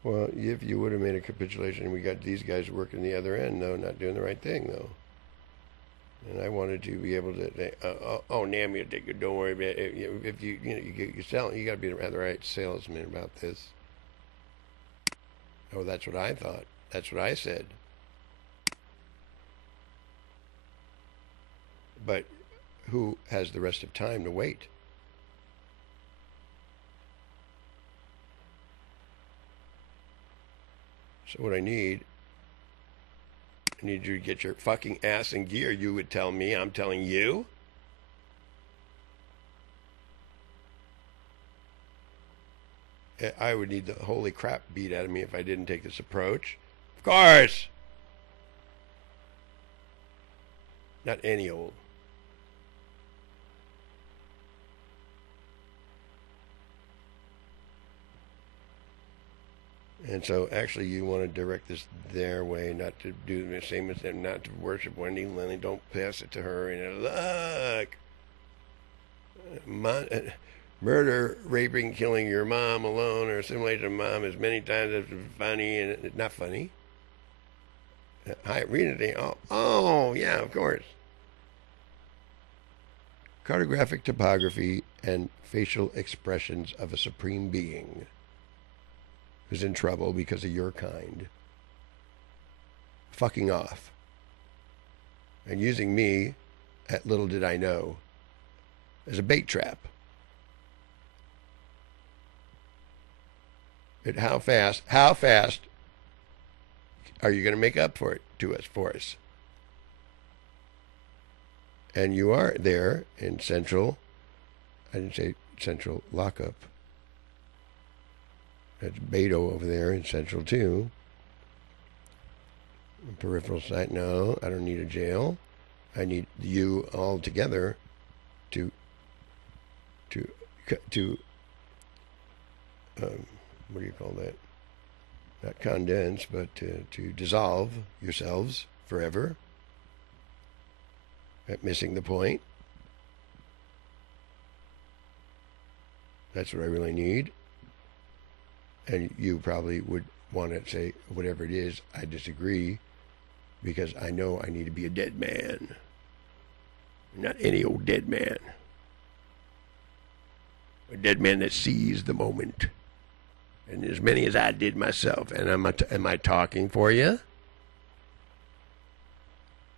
Well, if you would have made a capitulation, we got these guys working the other end, though, not doing the right thing, though. And I wanted to be able to, damn you, don't worry about it. If you're selling, you got to be the right salesman about this. Oh, that's what I thought. That's what I said. But who has the rest of time to wait? So what I need you to get your fucking ass in gear. You would tell me, I'm telling you. I would need the holy crap beat out of me if I didn't take this approach. Of course. Not any old. And so actually you want to direct this their way, not to do the same as them, not to worship Wendy Lily. Don't pass it to her. And look, murder, raping, killing your mom alone or assimilation of mom as many times as funny and not funny. Read it. Oh, yeah, of course. Cartographic topography and facial expressions of a supreme being who's in trouble because of your kind. Fucking off. And using me, at little did I know, as a bait trap. And how fast are you going to make up for it for us? And you are there in central, I didn't say central lockup. That's Beto over there in central too. Peripheral site, no, I don't need a jail. I need you all together to what do you call that? Not condense, but to dissolve yourselves forever. At missing the point. That's what I really need. And you probably would want to say, whatever it is, I disagree, because I know I need to be a dead man. Not any old dead man. A dead man that sees the moment. And as many as I did myself. And am I talking for you?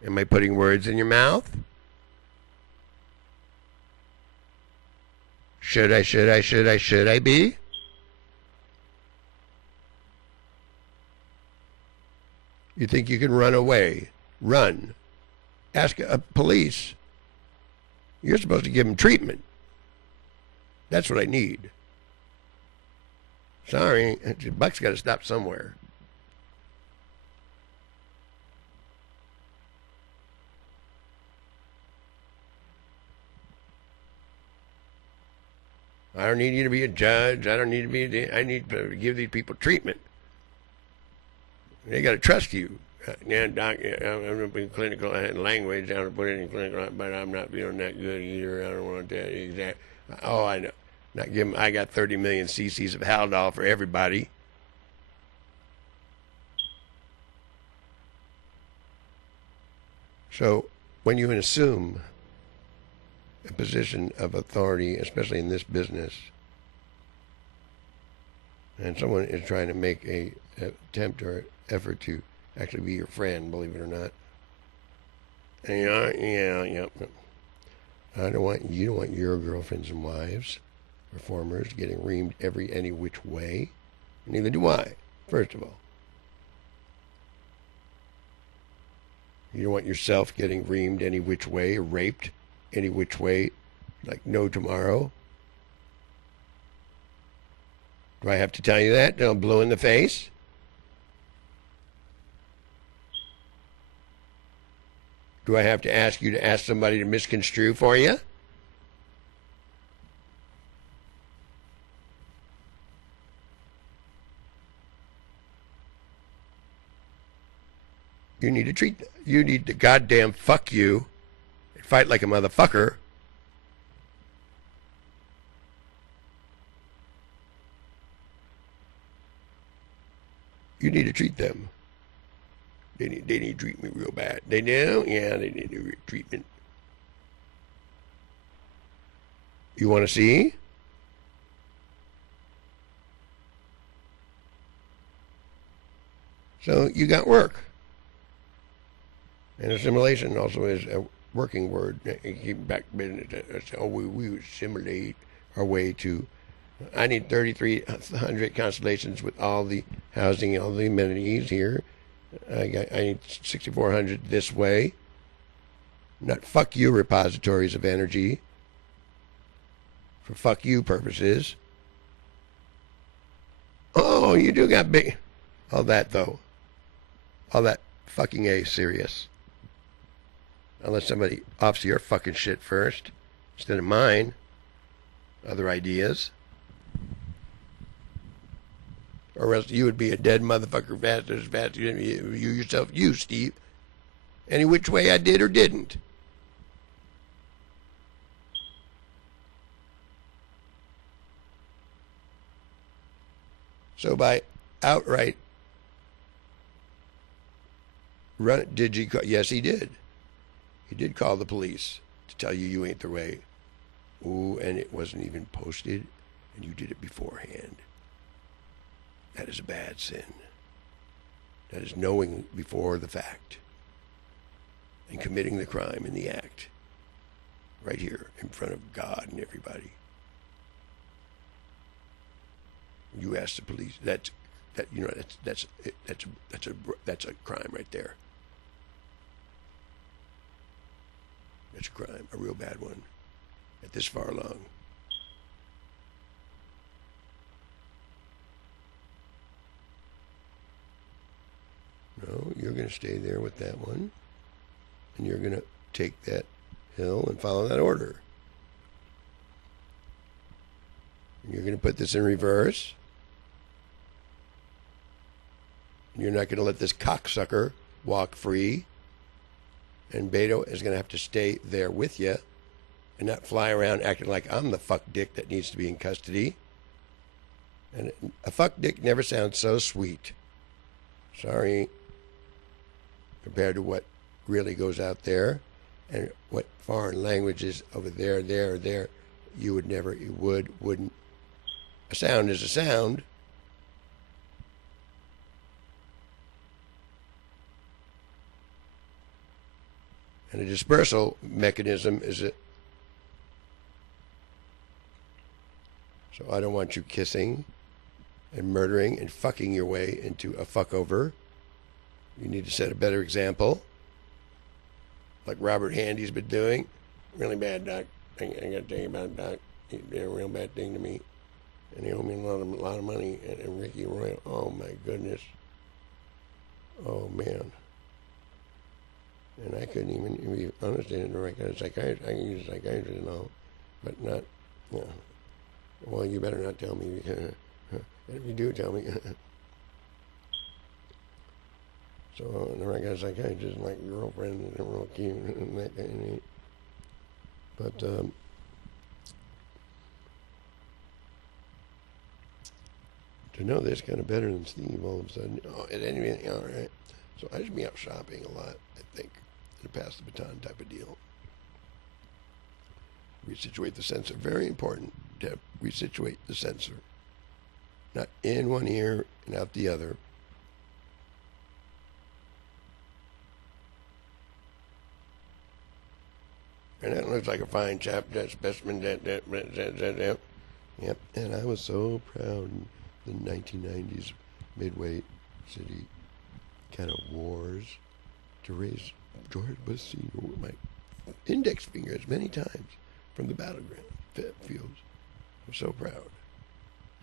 Am I putting words in your mouth? Should I be? You think you can run away? Run. Ask a police. You're supposed to give them treatment. That's what I need. Sorry, the buck's got to stop somewhere. I don't need you to be a judge. I don't need to be. I need to give these people treatment. They got to trust you. Yeah, doc. I'm going to be clinical language. I don't put it in clinical, but I'm not feeling that good either. I don't want to tell you exact. Oh, I know. Not give them. I got 30 million cc's of Haldol for everybody. So when you assume a position of authority, especially in this business, and someone is trying to make a attempt or effort to actually be your friend, believe it or not. And yeah. You don't want your girlfriends and wives, performers, getting reamed any which way. Neither do I, first of all. You don't want yourself getting reamed any which way, or raped any which way, like no tomorrow. Do I have to tell you that? Don't blow in the face? Do I have to ask you to ask somebody to misconstrue for you? You need to goddamn fuck you and fight like a motherfucker. You need to treat them. They need to treat me real bad. They do? Yeah, they need treatment. You want to see? So you got work. And assimilation also is a working word. Keep back business. Oh, we assimilate our way to. I need 3,300 constellations with all the housing, all the amenities here. I need 6,400 this way. Not fuck you repositories of energy. For fuck you purposes. Oh, you do got big. All that, though. All that fucking A serious. Unless somebody offs your fucking shit first instead of mine. Other ideas. Or else you would be a dead motherfucker fast as fast as you yourself, you, Steve. Any which way I did or didn't. So by outright run, did you call? Yes, he did. He did call the police to tell you ain't the way. Ooh, and it wasn't even posted, and you did it beforehand. That is a bad sin. That is knowing before the fact and committing the crime in the act right here in front of God and everybody. You ask the police. That's a crime right there. That's a crime, a real bad one. At this far along. No, you're going to stay there with that one, and you're going to take that hill and follow that order. And you're going to put this in reverse. You're not going to let this cocksucker walk free. And Beto is going to have to stay there with you and not fly around acting like I'm the fuck dick that needs to be in custody. And a fuck dick never sounds so sweet. Sorry. Compared to what really goes out there and what foreign languages over there, you would never, you wouldn't. A sound is a sound. And a dispersal mechanism is it. So I don't want you kissing and murdering and fucking your way into a fuck over. You need to set a better example. Like Robert Handy's been doing. Really bad, Doc. I got to tell you about Doc. He did a real bad thing to me. And he owed me a lot of money. And Ricky Royal, oh my goodness. Oh man. And I couldn't even understand the right kind of psychiatrist. I can use a psychiatrist and all, but not, you know. Well, you better not tell me. And if you do, tell me. So the right kind of psychiatrist is like your girlfriend and real cute and that kind of thing. But to know this kind of better than Steve all of a sudden, oh, it ain't anything, all right. So I should be out shopping a lot, I think. A pass the baton type of deal. Resituate the sensor. Very important to resituate the sensor. Not in one ear and out the other. And that looks like a fine chap, that specimen, that. Yep, and I was so proud in the 1990s midway city kind of wars to raise George Bush Sr. with my index finger as many times from the battleground fields. I'm so proud.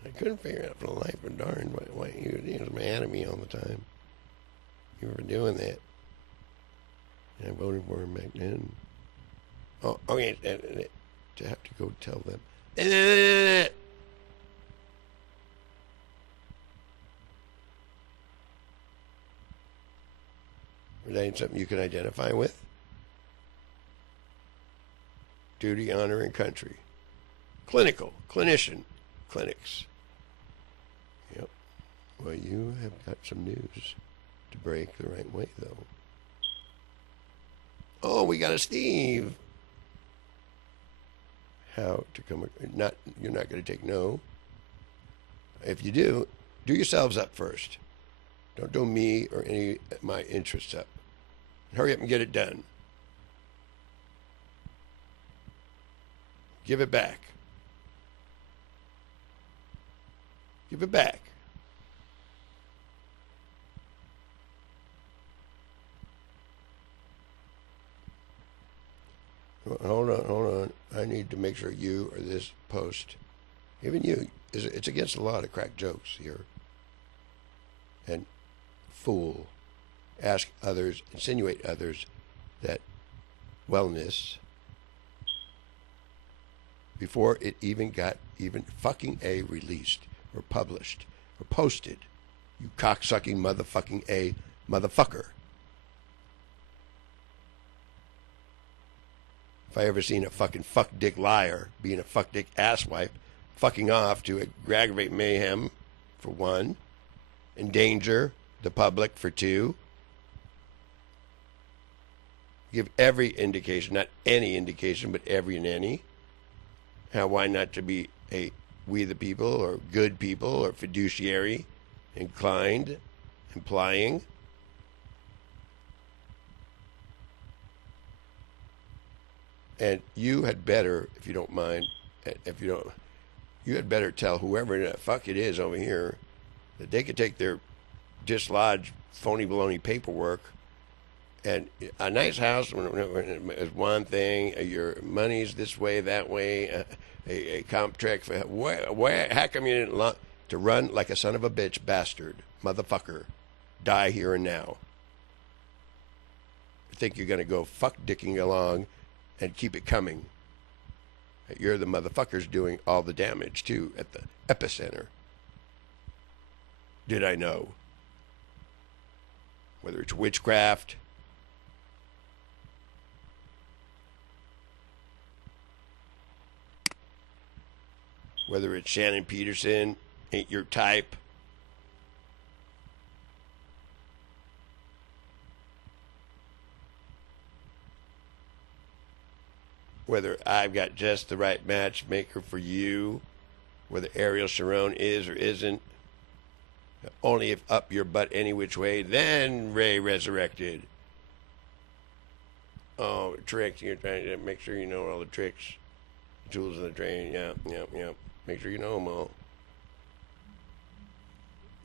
I couldn't figure out for the life of darn why he was mad at me all the time. You were doing that. And I voted for him back then. Oh, okay, to have to go tell them. That ain't something you can identify with. Duty, honor, and country. Clinician, clinics. Yep. Well, you have got some news to break the right way, though. Oh, we got a Steve. How to come? You're not going to take no. If you do yourselves up first. Don't do me or any of my interests up. Hurry up and get it done. Give it back. Give it back. Hold on. I need to make sure you or this post, even you, it's against the law to crack jokes here. and fool, ask others, insinuate others that wellness, before it even got even fucking A released or published or posted, you cocksucking motherfucking A motherfucker. If I ever seen a fucking fuck dick liar being a fuck dick asswipe, fucking off to aggravate mayhem for one, endanger the public for two, give every indication, not any indication, but every and any, how why not to be a we the people or good people or fiduciary inclined, implying. And you had better, if you don't mind, you had better tell whoever the fuck it is over here that they could take their dislodged phony baloney paperwork, and a nice house is one thing, your money's this way, that way, a contract, where, how come you didn't to run like a son of a bitch bastard, motherfucker, die here and now? You think you're going to go fuck dicking along and keep it coming? You're the motherfuckers doing all the damage, too, at the epicenter. Did I know? Whether it's witchcraft, whether it's Shannon Peterson, ain't your type, whether I've got just the right matchmaker for you, whether Ariel Sharon is or isn't, only if up your butt any which way, then Ray resurrected. Oh, tricks, you're trying to make sure you know all the tricks, tools in the trade, yeah. Make sure you know them all.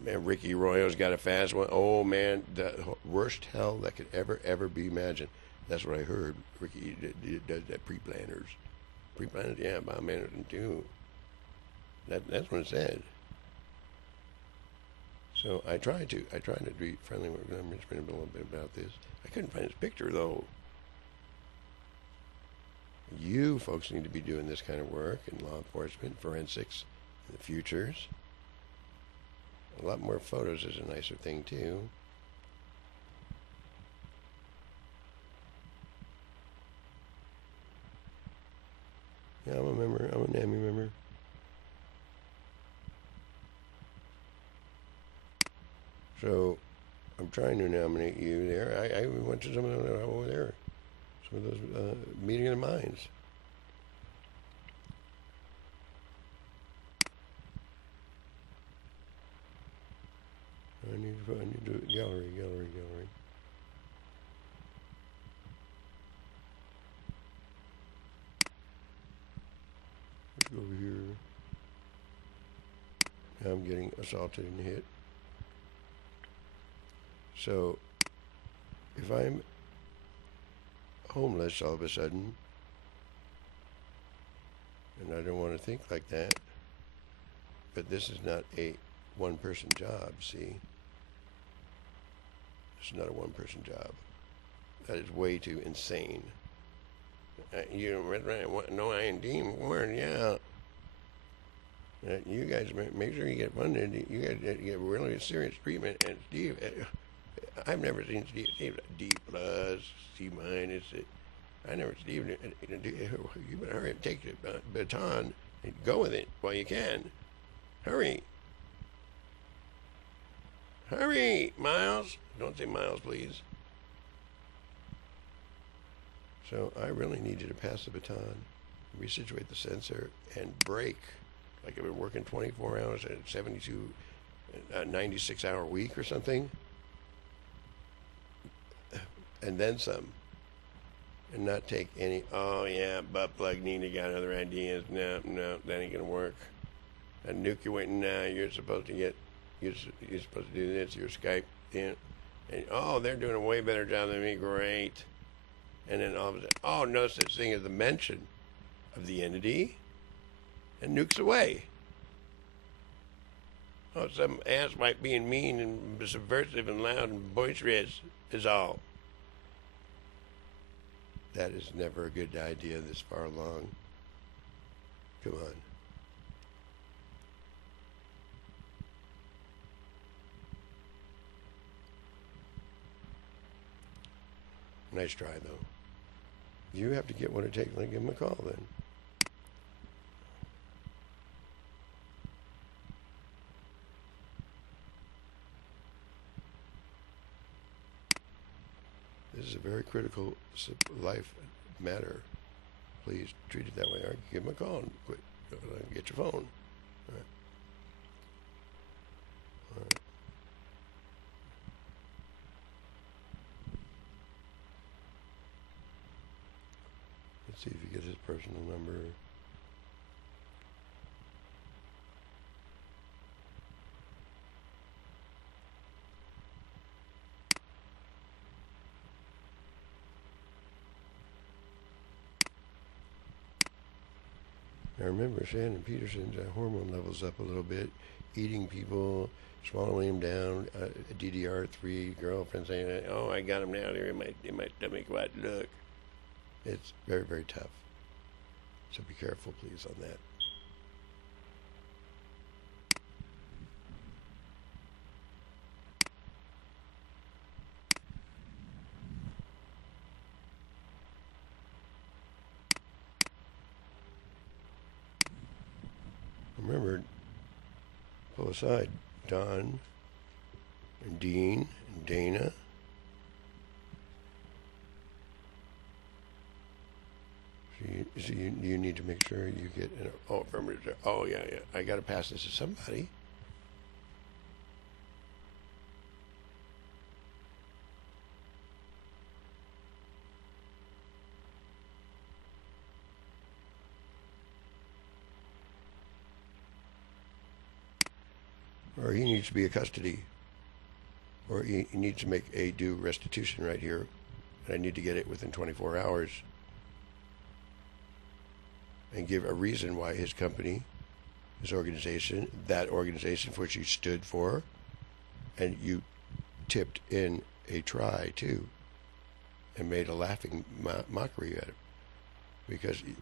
Man, Ricky Royo's got a fast one. Oh, man, the worst hell that could ever be imagined. That's what I heard. Ricky does that pre-planners. Pre-planners, yeah, by management too. That's what it said. So I tried to be friendly with him, a little bit about this. I couldn't find his picture though. You folks need to be doing this kind of work in law enforcement, forensics, in the futures. A lot more photos is a nicer thing too. Yeah, I'm a member. I'm a NAMI member. So, I'm trying to nominate you there. I went to some of them over there. Some of those meeting of the minds. I need to do gallery. Let's go over here. Now I'm getting assaulted and hit. So, if I'm homeless all of a sudden, and I don't want to think like that, but this is not a one-person job, see? It's not a one-person job. That is way too insane. You right? No IND warrant, yeah. You guys make sure you get funded. You guys get really serious treatment. And Steve, I've never seen Steve D plus, C minus. I never Steve. You better hurry up, take the baton and go with it while you can. Hurry. Hurry, Miles. Don't say Miles, please. So I really need you to pass the baton, resituate the sensor, and break. Like I've been working 24 hours at 72, 96-hour week or something. And then some. And not take any, oh yeah, butt plug, Nina got other ideas. No, that ain't gonna work. A nuke you're waiting now, you're supposed to get, you're supposed to do this, your Skype in. And oh, they're doing a way better job than me, great. And then all of a sudden, oh, no such thing as the mention of the entity, and nukes away. Oh, some asswipe being mean and subversive and loud and boisterous is all. That is never a good idea this far along. Come on. Nice try, though. You have to get one to take, like, give him a call, then. This is a very critical life matter. Please treat it that way. Or give him a call and quit. Get your phone. All right. All right. Let's see if you get his personal number. Now remember, Shannon Peterson's hormone levels up a little bit, eating people, swallowing them down, DDR3 girlfriend saying, "Oh, I got him now there in my stomach. What? Look." It's very, very tough. So be careful, please, on that. Remember, pull aside Don and Dean and Dana. So you need to make sure you get an affirmative. Oh, yeah. I got to pass this to somebody. Or he needs to be a custody. Or he needs to make a due restitution right here. And I need to get it within 24 hours. And give a reason why his company, his organization, that organization for which he stood for, and you tipped in a try too, and made a laughing mockery at it, because you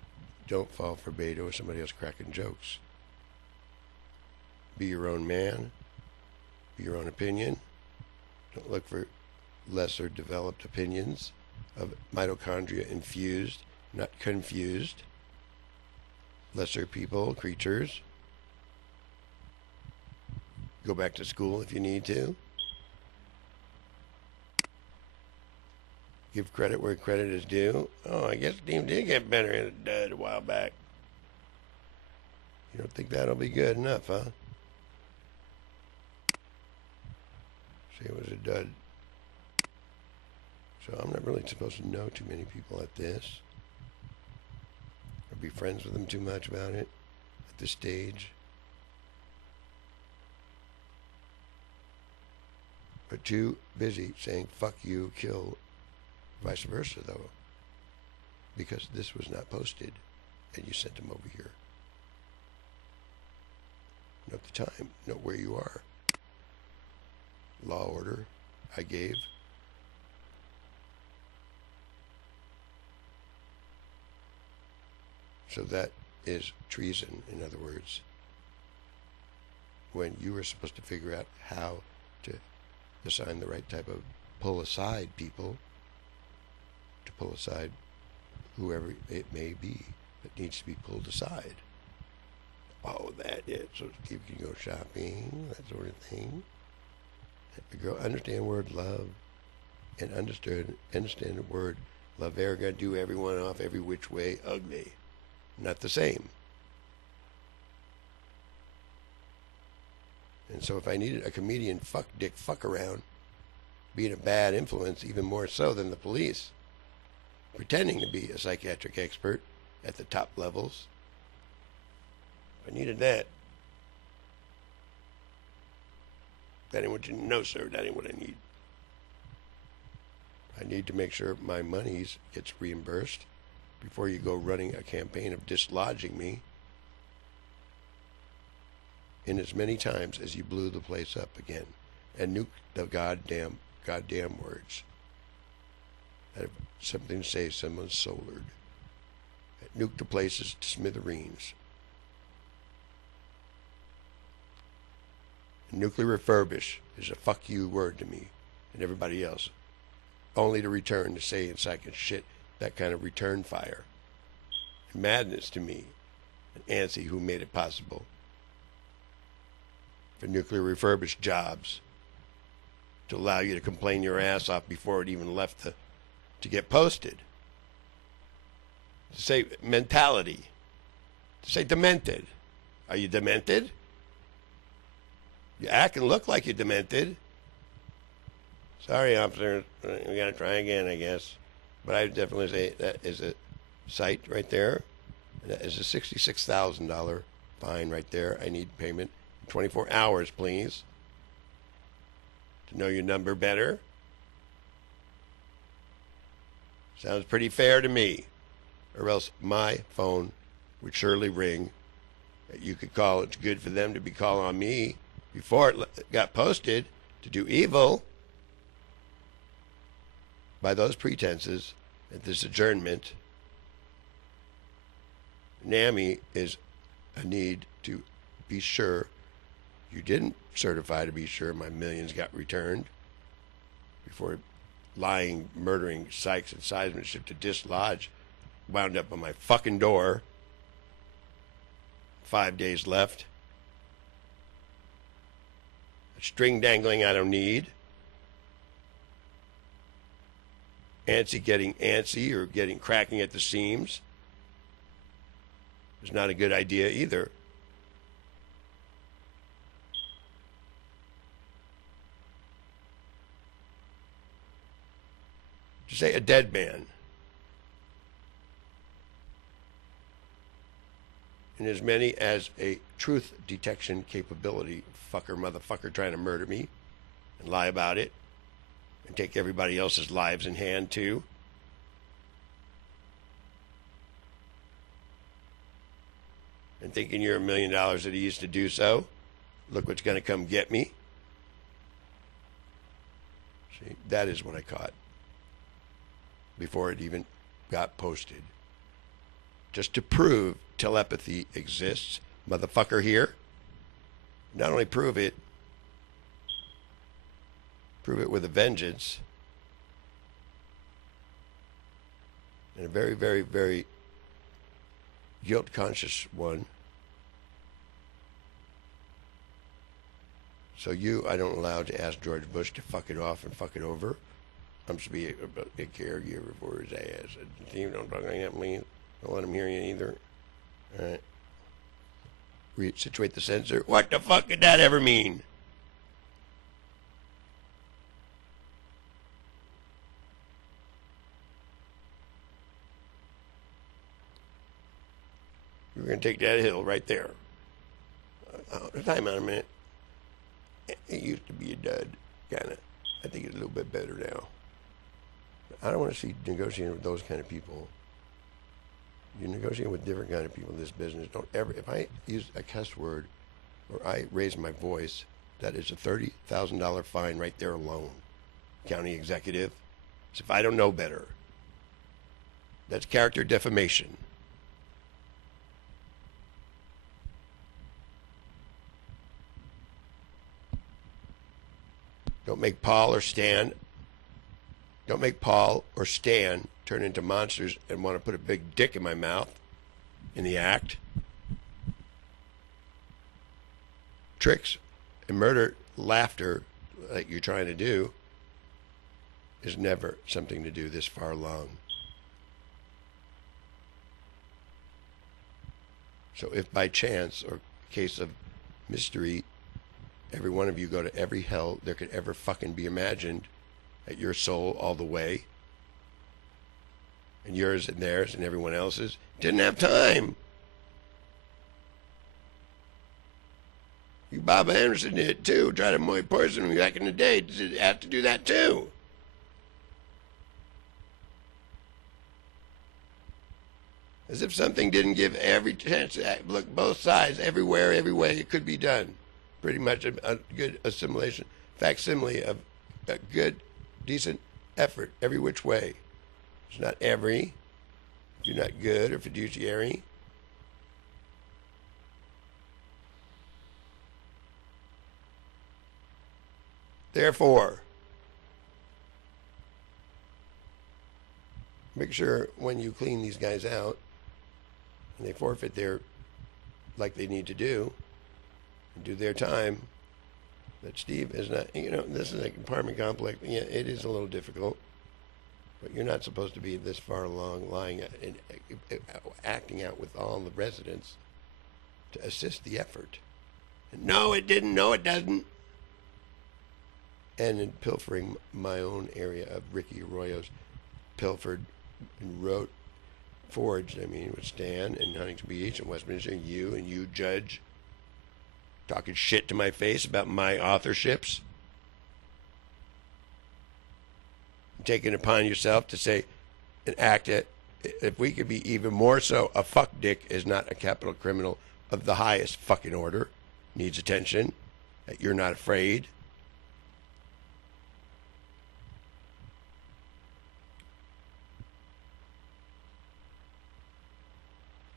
don't fall for bait or somebody else cracking jokes. Be your own man, be your own opinion. Don't look for lesser developed opinions of mitochondria infused, not confused. Lesser people, creatures. Go back to school if you need to. Give credit where credit is due. Oh, I guess the team did get better in a dud a while back. You don't think that'll be good enough, huh? See, it was a dud. So I'm not really supposed to know too many people at this. Or be friends with them too much about it at this stage. But too busy saying fuck you, kill, vice versa though. Because this was not posted and you sent them over here. Note the time, note where you are. Law order I gave. So that is treason, in other words. When you were supposed to figure out how to assign the right type of pull aside people, to pull aside whoever it may be that needs to be pulled aside. Oh, that is. So you can go shopping, that sort of thing. The girl understand word love and understand the word love. They're going to do everyone off every which way ugly. Not the same. And so if I needed a comedian fuck dick fuck around, being a bad influence even more so than the police, pretending to be a psychiatric expert at the top levels, if I needed that, that ain't what you know, sir. That ain't what I need. I need to make sure my monies gets reimbursed before you go running a campaign of dislodging me in as many times as you blew the place up again and nuked the goddamn words. I have something to say, someone's solared. Nuke the places to smithereens. Nuclear refurbish is a fuck you word to me and everybody else. Only to return to say it's like a shit, that kind of return fire. Madness to me. And ANSI, who made it possible for nuclear refurbished jobs to allow you to complain your ass off before it even left to get posted. To say mentality. To say demented. Are you demented? You act and look like you're demented. Sorry, officer. We got to try again, I guess. But I would definitely say that is a site right there. And that is a $66,000 fine right there. I need payment in 24 hours, please. To know your number better. Sounds pretty fair to me. Or else my phone would surely ring. You could call. It's good for them to be calling on me before it got posted to do evil. By those pretenses, at this adjournment, NAMI is a need to be sure you didn't certify to be sure my millions got returned before lying, murdering Sykes and seismanship to dislodge wound up on my fucking door. 5 days left. A string dangling I don't need. ANSI getting antsy or getting cracking at the seams is not a good idea either. To say a dead man in as many as a truth detection capability, motherfucker trying to murder me and lie about it and take everybody else's lives in hand too. And thinking you're $1 million at ease to do so. Look what's going to come get me. See, that is what I caught before it even got posted. Just to prove telepathy exists, motherfucker here. Not only prove it with a vengeance. And a very, very, very guilt-conscious one. So I don't allow to ask George Bush to fuck it off and fuck it over. I'm supposed to be a caregiver for his ass. Steve, don't talk like that, please. Don't let him hear you either. All right. Resituate the sensor. What the fuck could that ever mean? We're going to take that hill right there. Time out a minute. It used to be a dud, kind of. I think it's a little bit better now. I don't want to see negotiating with those kind of people. You're negotiating with different kind of people in this business. Don't ever, if I use a cuss word or I raise my voice, that is a $30,000 fine right there alone. County executive. So if I don't know better, that's character defamation. Don't make Paul or Stan turn into monsters and want to put a big dick in my mouth in the act. Tricks and murder laughter like you're trying to do is never something to do this far along. So if by chance or case of mystery every one of you go to every hell there could ever fucking be imagined at your soul all the way, and yours and theirs and everyone else's, didn't have time. You Bob Anderson did too, try to poison me back in the day, did have to do that too. As if something didn't give every chance to act. Look, both sides, everywhere, every way it could be done. Pretty much a good assimilation, facsimile of a good, decent effort, every which way. It's not every, if you're not good or fiduciary. Therefore, make sure when you clean these guys out and they forfeit their, like they need to do, and do their time, that Steve is not, this is an apartment complex. Yeah, it is a little difficult, but you're not supposed to be this far along lying and acting out with all the residents to assist the effort. No, it didn't. No, it doesn't. And in pilfering my own area of Ricky Arroyo's pilfered and forged, with Stan and Huntington Beach and Westminster, and you, Judge, talking shit to my face about my authorships. Taking it upon yourself to say and act it. If we could be even more so, a fuck dick is not a capital criminal of the highest fucking order. Needs attention. That you're not afraid.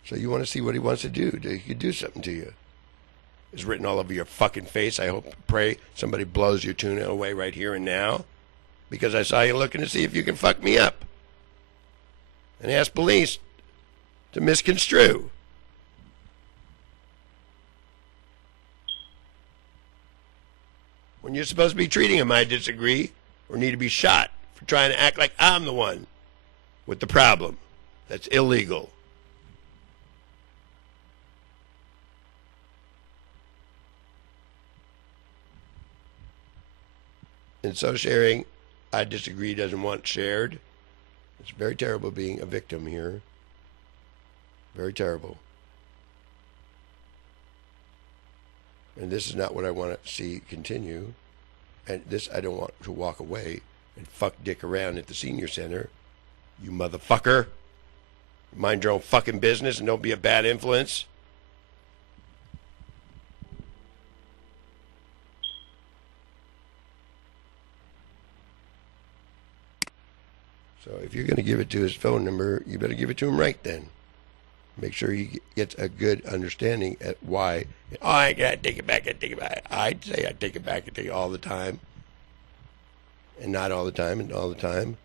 So you want to see what he wants to do? He could do something to you. It's written all over your fucking face. I pray somebody blows your tuna away right here and now, because I saw you looking to see if you can fuck me up. And ask police to misconstrue. When you're supposed to be treating him, I disagree, or need to be shot for trying to act like I'm the one with the problem. That's illegal. And so sharing, I disagree, doesn't want shared. It's very terrible being a victim here. Very terrible. And this is not what I want to see continue. And this, I don't want to walk away and fuck dick around at the senior center. You motherfucker. Mind your own fucking business and don't be a bad influence. So if you're going to give it to his phone number, you better give it to him right then. Make sure he gets a good understanding at why. Oh, I got to take it back. I'd say I take it back and take it all the time. And not all the time and all the time.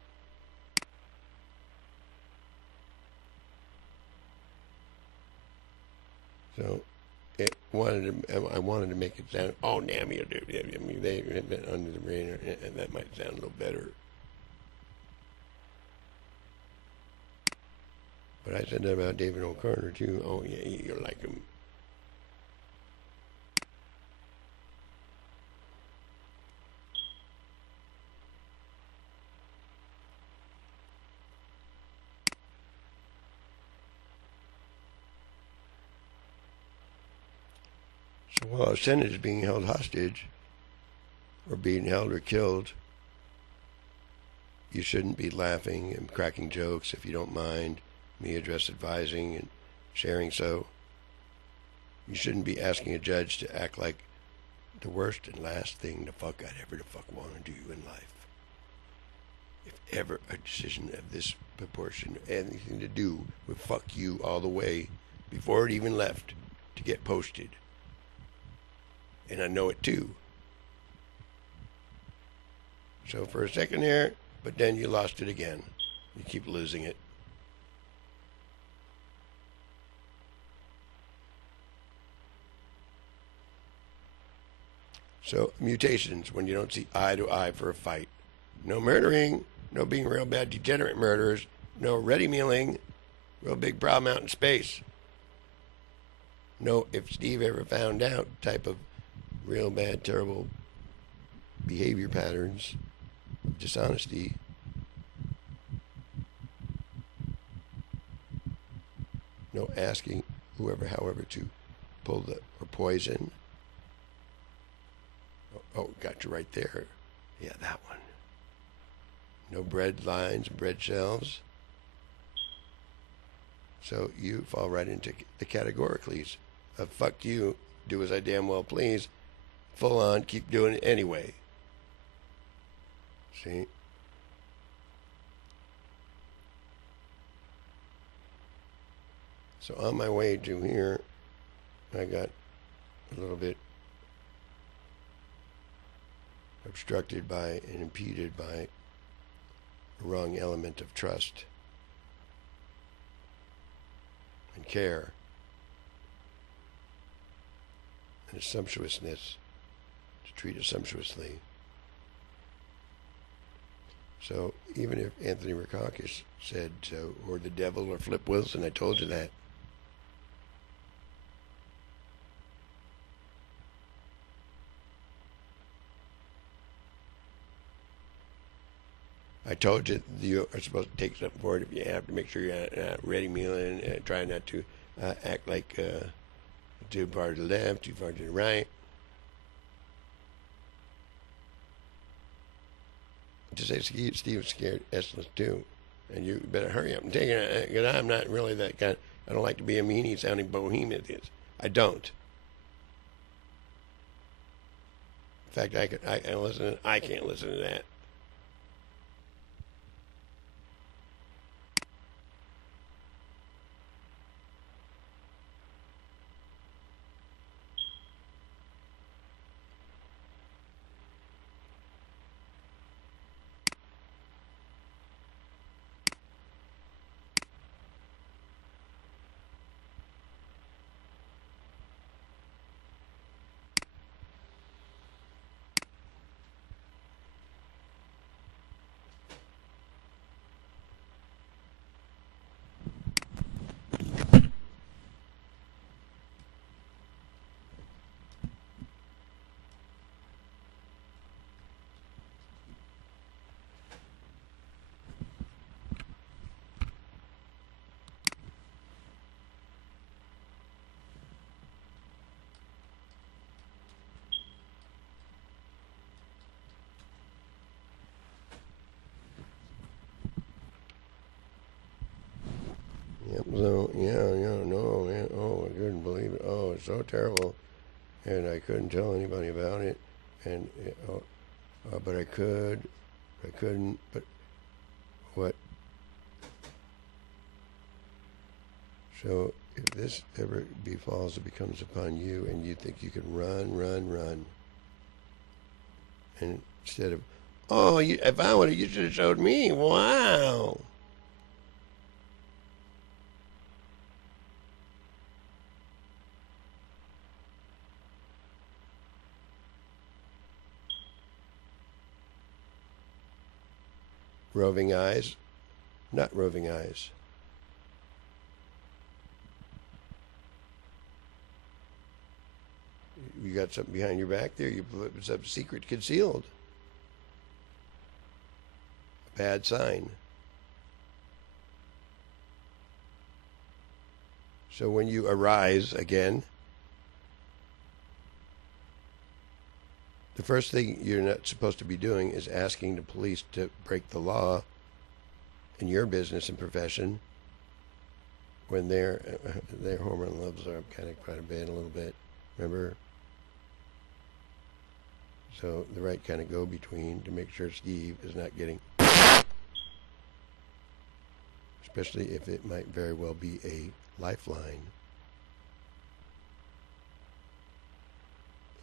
So I wanted to make it sound, oh, damn, you do. They have been under the radar, and that might sound a little better. But I said that about David O'Connor, too. Oh, yeah, you like him. So while a Senate is being held hostage, or being held or killed, you shouldn't be laughing and cracking jokes, if you don't mind me address advising and sharing so. You shouldn't be asking a judge to act like the worst and last thing the fuck I'd ever want to do in life. If ever a decision of this proportion, anything to do with fuck you all the way before it even left to get posted. And I know it too. So for a second there, but then you lost it again. You keep losing it. So mutations, when you don't see eye to eye for a fight. No murdering, no being real bad degenerate murderers, no ready mealing, real big problem out in space. No, if Steve ever found out type of real bad, terrible behavior patterns, dishonesty. No asking whoever, however, to pull the, or poison. Oh, got you right there. Yeah, that one. No bread lines, bread shelves. So you fall right into the categoricallys of fuck you, do as I damn well please, full on, keep doing it anyway. See? So on my way to here, I got a little bit obstructed by and impeded by a wrong element of trust and care and a sumptuousness to treat it sumptuously. So even if Anthony Rackaukas said so, or the devil, or Flip Wilson, I told you that. I told you you are supposed to take something for it if you have to. Make sure you're not ready meal and try not to act like too far to the left, too far to the right. To say Steve's scared Essless too, and you better hurry up and take it, because I'm not really that kind. I don't like to be a meanie sounding bohemian. I don't. In fact, I can't listen to that. Yep, so, I couldn't believe it. Oh, it's so terrible. And I couldn't tell anybody about it. And, but I couldn't, but what? So, if this ever befalls, it becomes upon you, and you think you can run. And instead of, if I would have, you should have showed me. Wow. Roving eyes, not roving eyes. You got something behind your back there. You put some secret concealed. A bad sign. So when you arise again, the first thing you're not supposed to be doing is asking the police to break the law in your business and profession when their hormone levels are up quite a bit, a little bit. Remember? So the right kind of go-between to make sure Steve is not getting, especially if it might very well be a lifeline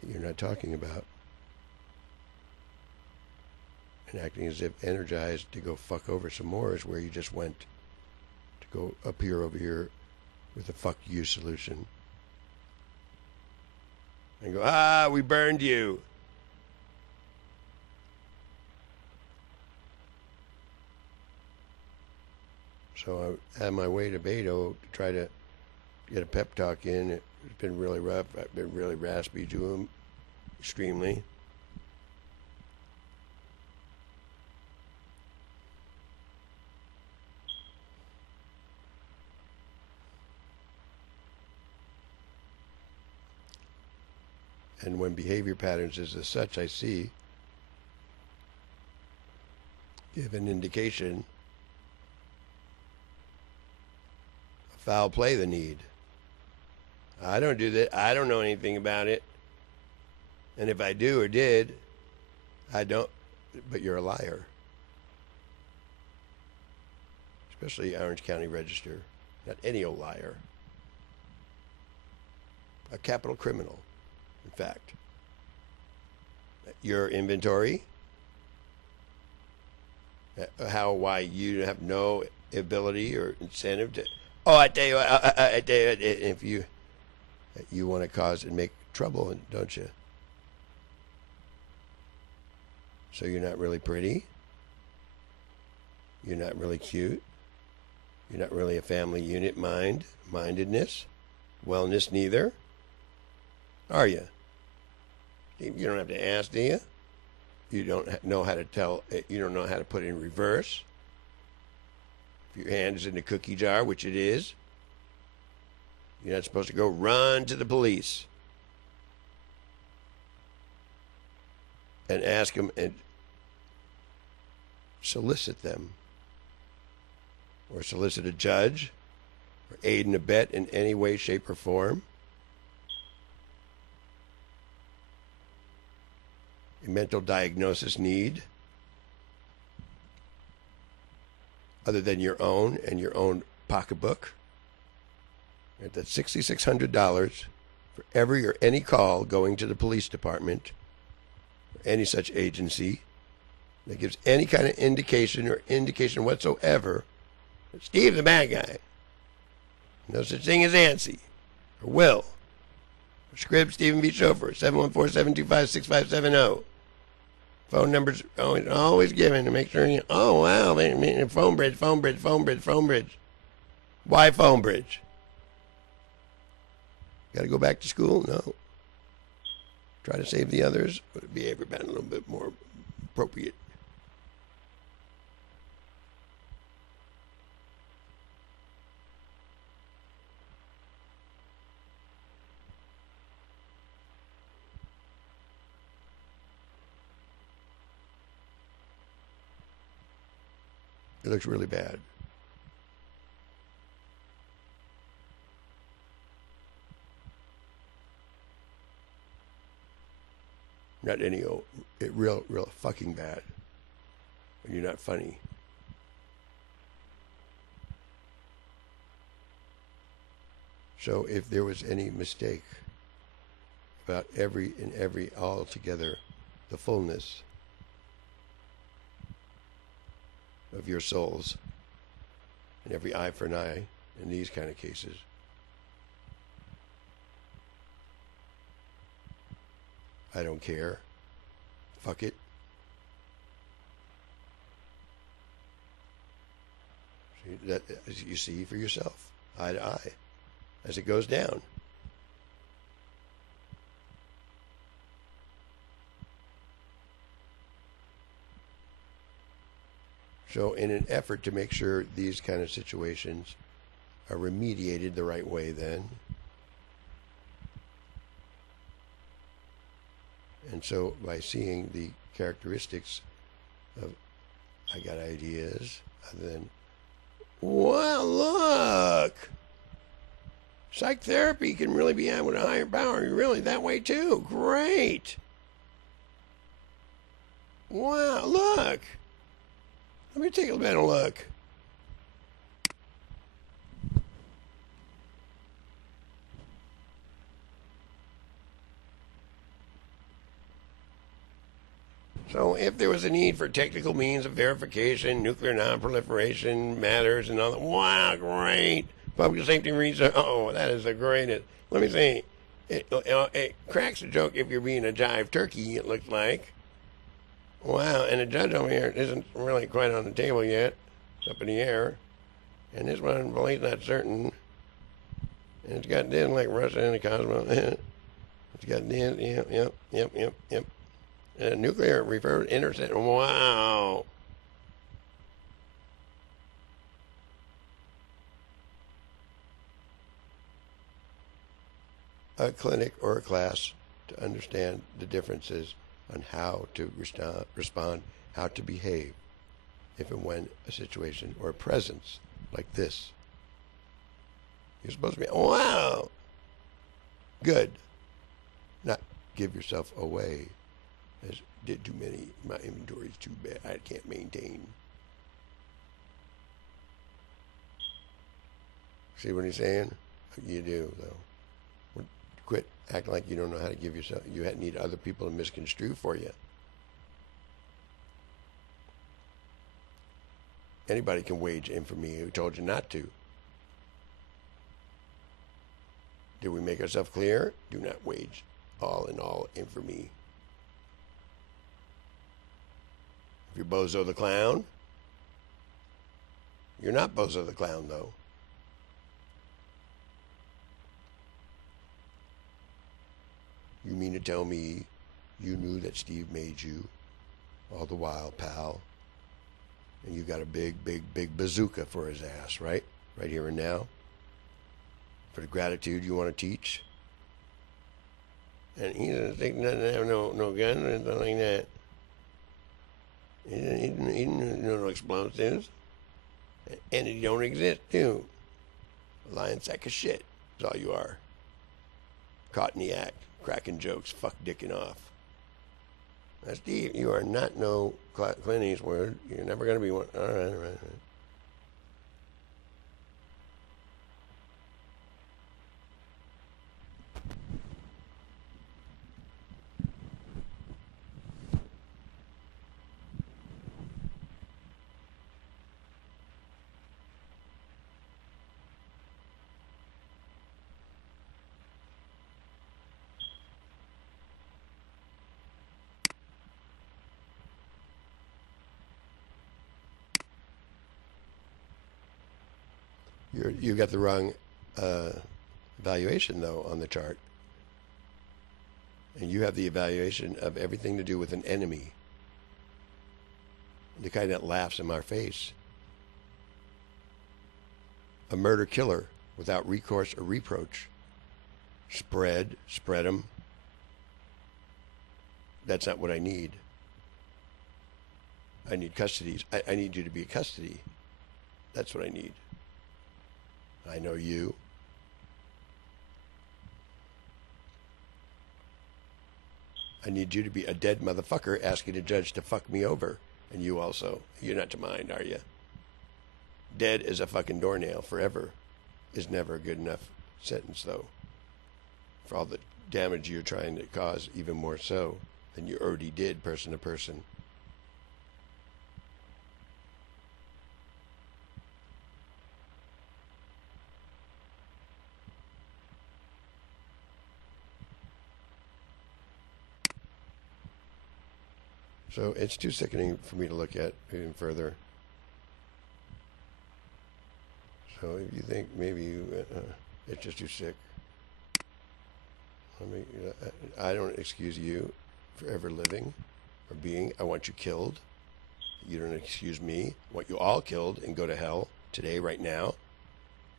that you're not talking about. And acting as if energized to go fuck over some more is where you just went to go up here over here with a fuck you solution. And go, we burned you. So I'm on my way to Beto to try to get a pep talk in. It's been really rough. I've been really raspy to him, extremely. And when behavior patterns is as such, I see, give an indication of Foul play the need. I don't do that. I don't know anything about it. And if I do or did, I don't. But you're a liar. Especially Orange County Register. Not any old liar. A capital criminal, in fact. Your inventory. Why you have no ability or incentive to. Oh, I tell you, I tell you, if you want to cause and make trouble, don't you? So you're not really pretty. You're not really cute. You're not really a family unit mindedness, wellness neither. Are you? You don't have to ask, do you? You don't know how to tell. You don't know how to put it in reverse. If your hand is in the cookie jar, which it is, you're not supposed to go run to the police and ask them and solicit them, or solicit a judge, or aid and abet in any way, shape, or form. A mental diagnosis need, other than your own and your own pocketbook. Right, that's $6,600 for every or any call going to the police department or any such agency that gives any kind of indication whatsoever that Steve's a bad guy. No such thing as Nancy or Will or Scribb Stephen V. Chauffeur, 714-725-6570. Phone numbers always given to make sure you. Oh wow, phone bridge. Why phone bridge? Got to go back to school? No. Try to save the others. Would behavior been a little bit more appropriate? It looks really bad. Not any old, real fucking bad. And you're not funny. So if there was any mistake about every altogether, the fullness of your souls, and every eye for an eye in these kind of cases, I don't care. Fuck it. See, that you see for yourself, eye to eye, as it goes down. So in an effort to make sure these kind of situations are remediated the right way then, and so by seeing the characteristics of, I got ideas, other than, well, look, psych therapy can really be had with a higher power. You're really that way too. Great. Wow, look. Let me take a better look. So if there was a need for technical means of verification, nuclear non-proliferation matters and all that, wow, great. Public safety research, oh, that is the greatest. Let me see. It cracks a joke if you're being a jive turkey, it looks like. Wow, and the judge over here isn't really quite on the table yet. It's up in the air. And this one, well, he's not certain. And it's got this like Russia and the Cosmos. It's got this, yep. Nuclear referred intercept. Wow. A clinic or a class to understand the differences on how to respond, how to behave, if and when a situation or a presence like this You're supposed to be, wow, good. Not give yourself away as did too many. My inventory is too bad. I can't maintain. See what he's saying? You do, though. Quit acting like you don't know how to give yourself. You need other people to misconstrue for you. Anybody can wage infamy. Who told you not to? Did we make ourselves clear? Do not wage all in all infamy. If you're Bozo the Clown, you're not Bozo the Clown, though. You mean to tell me you knew that Steve made you all the while, pal? And you got a big, big, big bazooka for his ass, right? Right here and now. For the gratitude you want to teach. And he doesn't think nothing to have no gun or anything like that. He didn't know no explosives. And he don't exist, too. A lying sack of shit is all you are. Caught in the act. Cracking jokes, fuck dicking off. Now, Steve, you are not no Clint Eastwood. You're never going to be one. All right. You got the wrong evaluation, though, on the chart. And you have the evaluation of everything to do with an enemy. The kind that laughs in our face. A murder killer without recourse or reproach. Spread them. That's not what I need. I need custodies. I need you to be a custody. That's what I need. I know you. I need you to be a dead motherfucker asking a judge to fuck me over. And you also. You're not to mind, are you? Dead as a fucking doornail forever is never a good enough sentence, though. For all the damage you're trying to cause, even more so than you already did person to person. So it's too sickening for me to look at even further. So if you think maybe it's just too sick, I don't excuse you for ever living or being. I want you killed. You don't excuse me. I want you all killed and go to hell today, right now.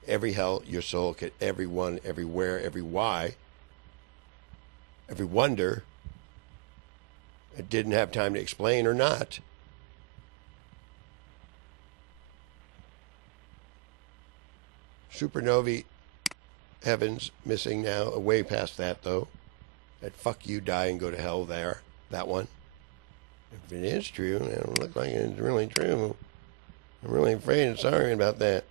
Every hell your soul could, everyone, everywhere, every why, every wonder. It didn't have time to explain or not. Supernovae heavens missing now, way past that though. That fuck you, die and go to hell there. That one. If it is true, it don't look like it's really true. I'm really afraid and sorry about that.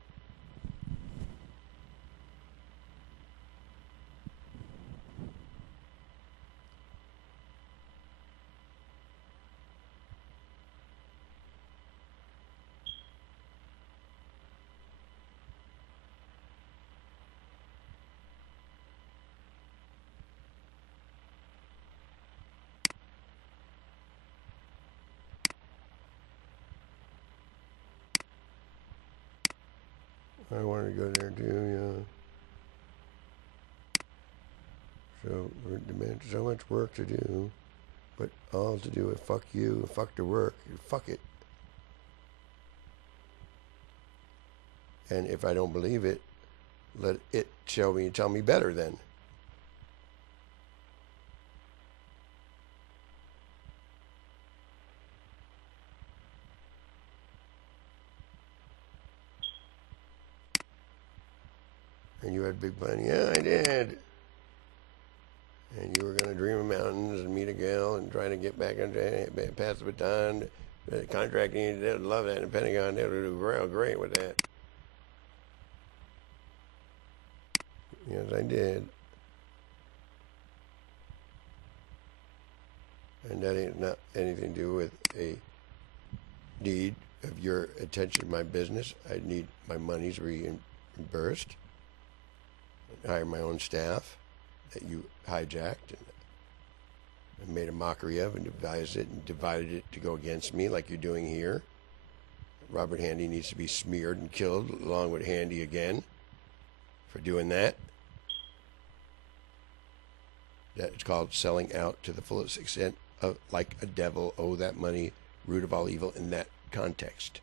I wanted to go there too, yeah. So there's so much work to do, but all to do is fuck you, fuck the work, fuck it. And if I don't believe it, let it show me and tell me better then. And you had big fun. Yeah, I did. And you were going to dream of mountains and meet a girl and try to get back on pass the baton. The contracting, they would love that in the Pentagon. They would do real great with that. Yes, I did. And that ain't not anything to do with a need of your attention to my business. I need my monies reimbursed. Hire my own staff that you hijacked and made a mockery of and devised it and divided it to go against me like you're doing here. Robert Handy needs to be smeared and killed along with Handy again for doing that. That's called selling out to the fullest extent of like a devil, owe that money, root of all evil in that context.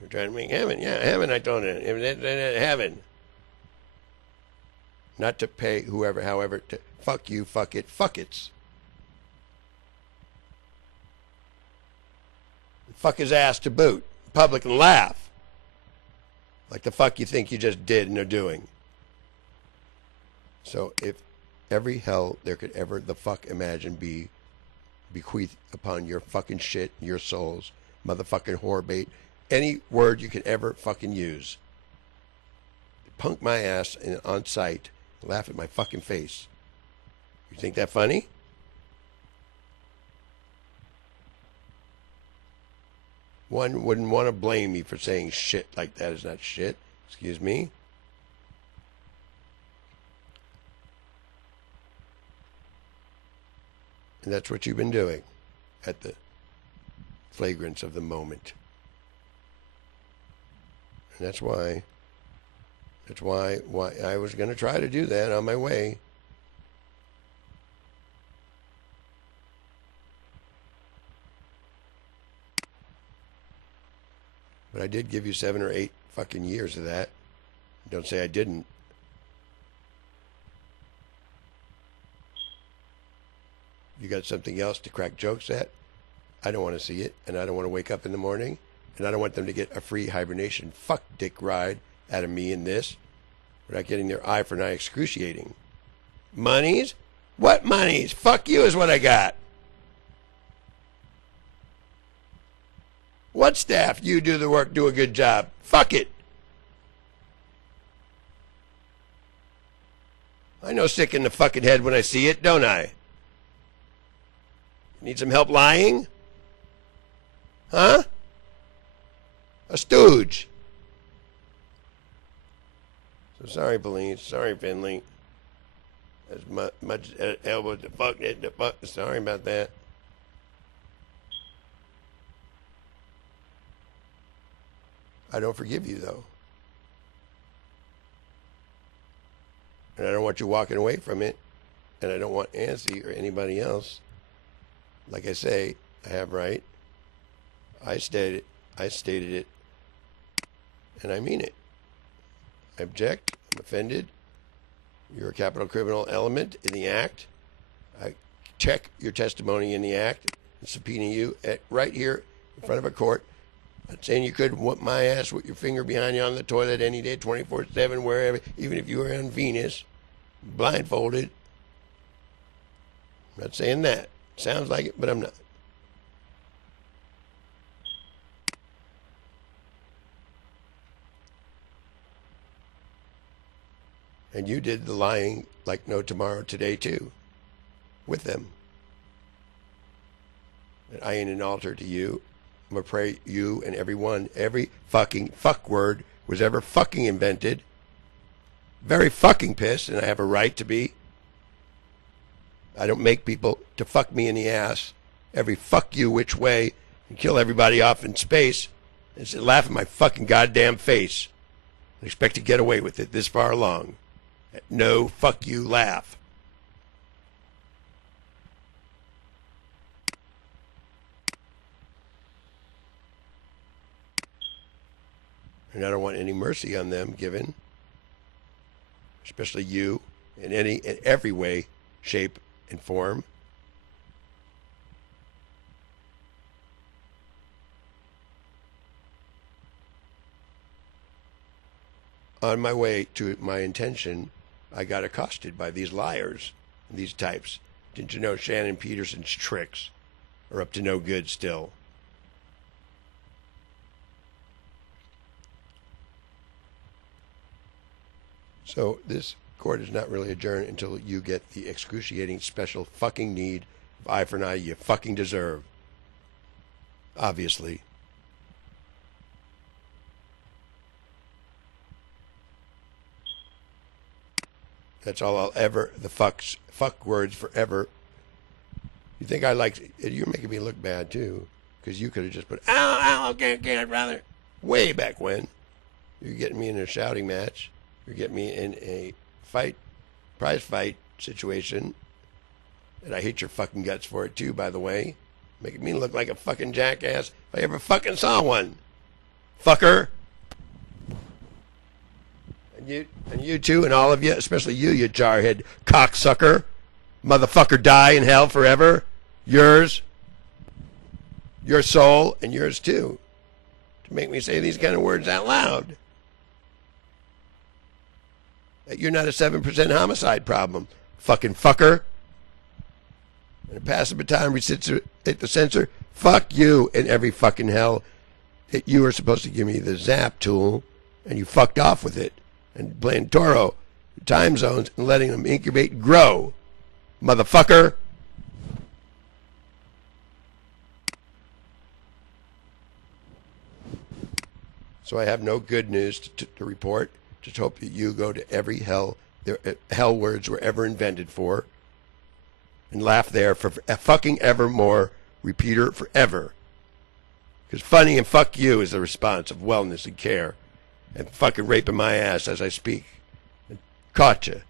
You're trying to make heaven. Yeah, heaven, I told you. Heaven. Not to pay whoever, however, to fuck you, fuck it, fuck it's. Fuck his ass to boot. Public and laugh. Like the fuck you think you just did and are doing. So if every hell there could ever the fuck imagine be bequeathed upon your fucking shit, your souls, motherfucking whore bait, any word you could ever fucking use. Punk my ass on sight, laugh at my fucking face. You think that funny? One wouldn't want to blame me for saying shit like that is not shit. Excuse me. And that's what you've been doing at the flagrance of the moment. And that's why I was going to try to do that on my way. But I did give you 7 or 8 fucking years of that. Don't say I didn't. You got something else to crack jokes at? I don't want to see it, and I don't want to wake up in the morning, and I don't want them to get a free hibernation fuck dick ride out of me in this without getting their eye for an eye excruciating. Monies? What monies? Fuck you is what I got. What staff? You do the work, do a good job. Fuck it. I know sick in the fucking head when I see it, don't I? Need some help lying? Huh? A stooge. So sorry, police. Sorry, Finley. As much elbow to fuck it, to fuck. Sorry about that. I don't forgive you, though. And I don't want you walking away from it. And I don't want Nancy or anybody else. Like I say, I have right. I stated it. And I mean it. I object. I'm offended. You're a capital criminal element in the act. I check your testimony in the act and subpoena you right here in front of a court. I'm saying you could whoop my ass with your finger behind you on the toilet any day, 24/7, wherever, even if you were on Venus, blindfolded. I'm not saying that. Sounds like it, but I'm not. And you did the lying like no tomorrow today, too, with them. And I ain't an altar to you. I'm going to pray you and everyone, every fucking fuck word was ever fucking invented. Very fucking pissed, and I have a right to be. I don't make people to fuck me in the ass every fuck you which way and kill everybody off in space and sit laugh in my fucking goddamn face and expect to get away with it this far along. No fuck you laugh. And I don't want any mercy on them given, especially you, in every way, shape, and form. on my way to my intention, I got accosted by these liars, these types. Didn't you know Shannon Peterson's tricks are up to no good still? So this court is not really adjourned until you get the excruciating special fucking need of eye for an eye you fucking deserve. Obviously. That's all I'll ever, the fuck words forever. You think I like, you're making me look bad too, because you could have just put, ow, okay, brother. Way back when. You're getting me in a shouting match. You're getting me in a prize fight situation. And I hate your fucking guts for it too, by the way. Making me look like a fucking jackass if I ever fucking saw one. Fucker. And you too, and all of you, especially you jarhead cocksucker. Motherfucker, die in hell forever. Yours. Your soul, and yours too. To make me say these kind of words out loud. That you're not a 7% homicide problem. Fucking fucker. And pass the baton, hit the censor. Fuck you in every fucking hell. You were supposed to give me the zap tool, and you fucked off with it. And playing Toro, time zones, and letting them incubate and grow. Motherfucker. So I have no good news to report. Just hope that you go to every hell words were ever invented for. And laugh there for fucking evermore. Repeater forever. Because funny and fuck you is the response of wellness and care. And fucking raping my ass as I speak. Caught you.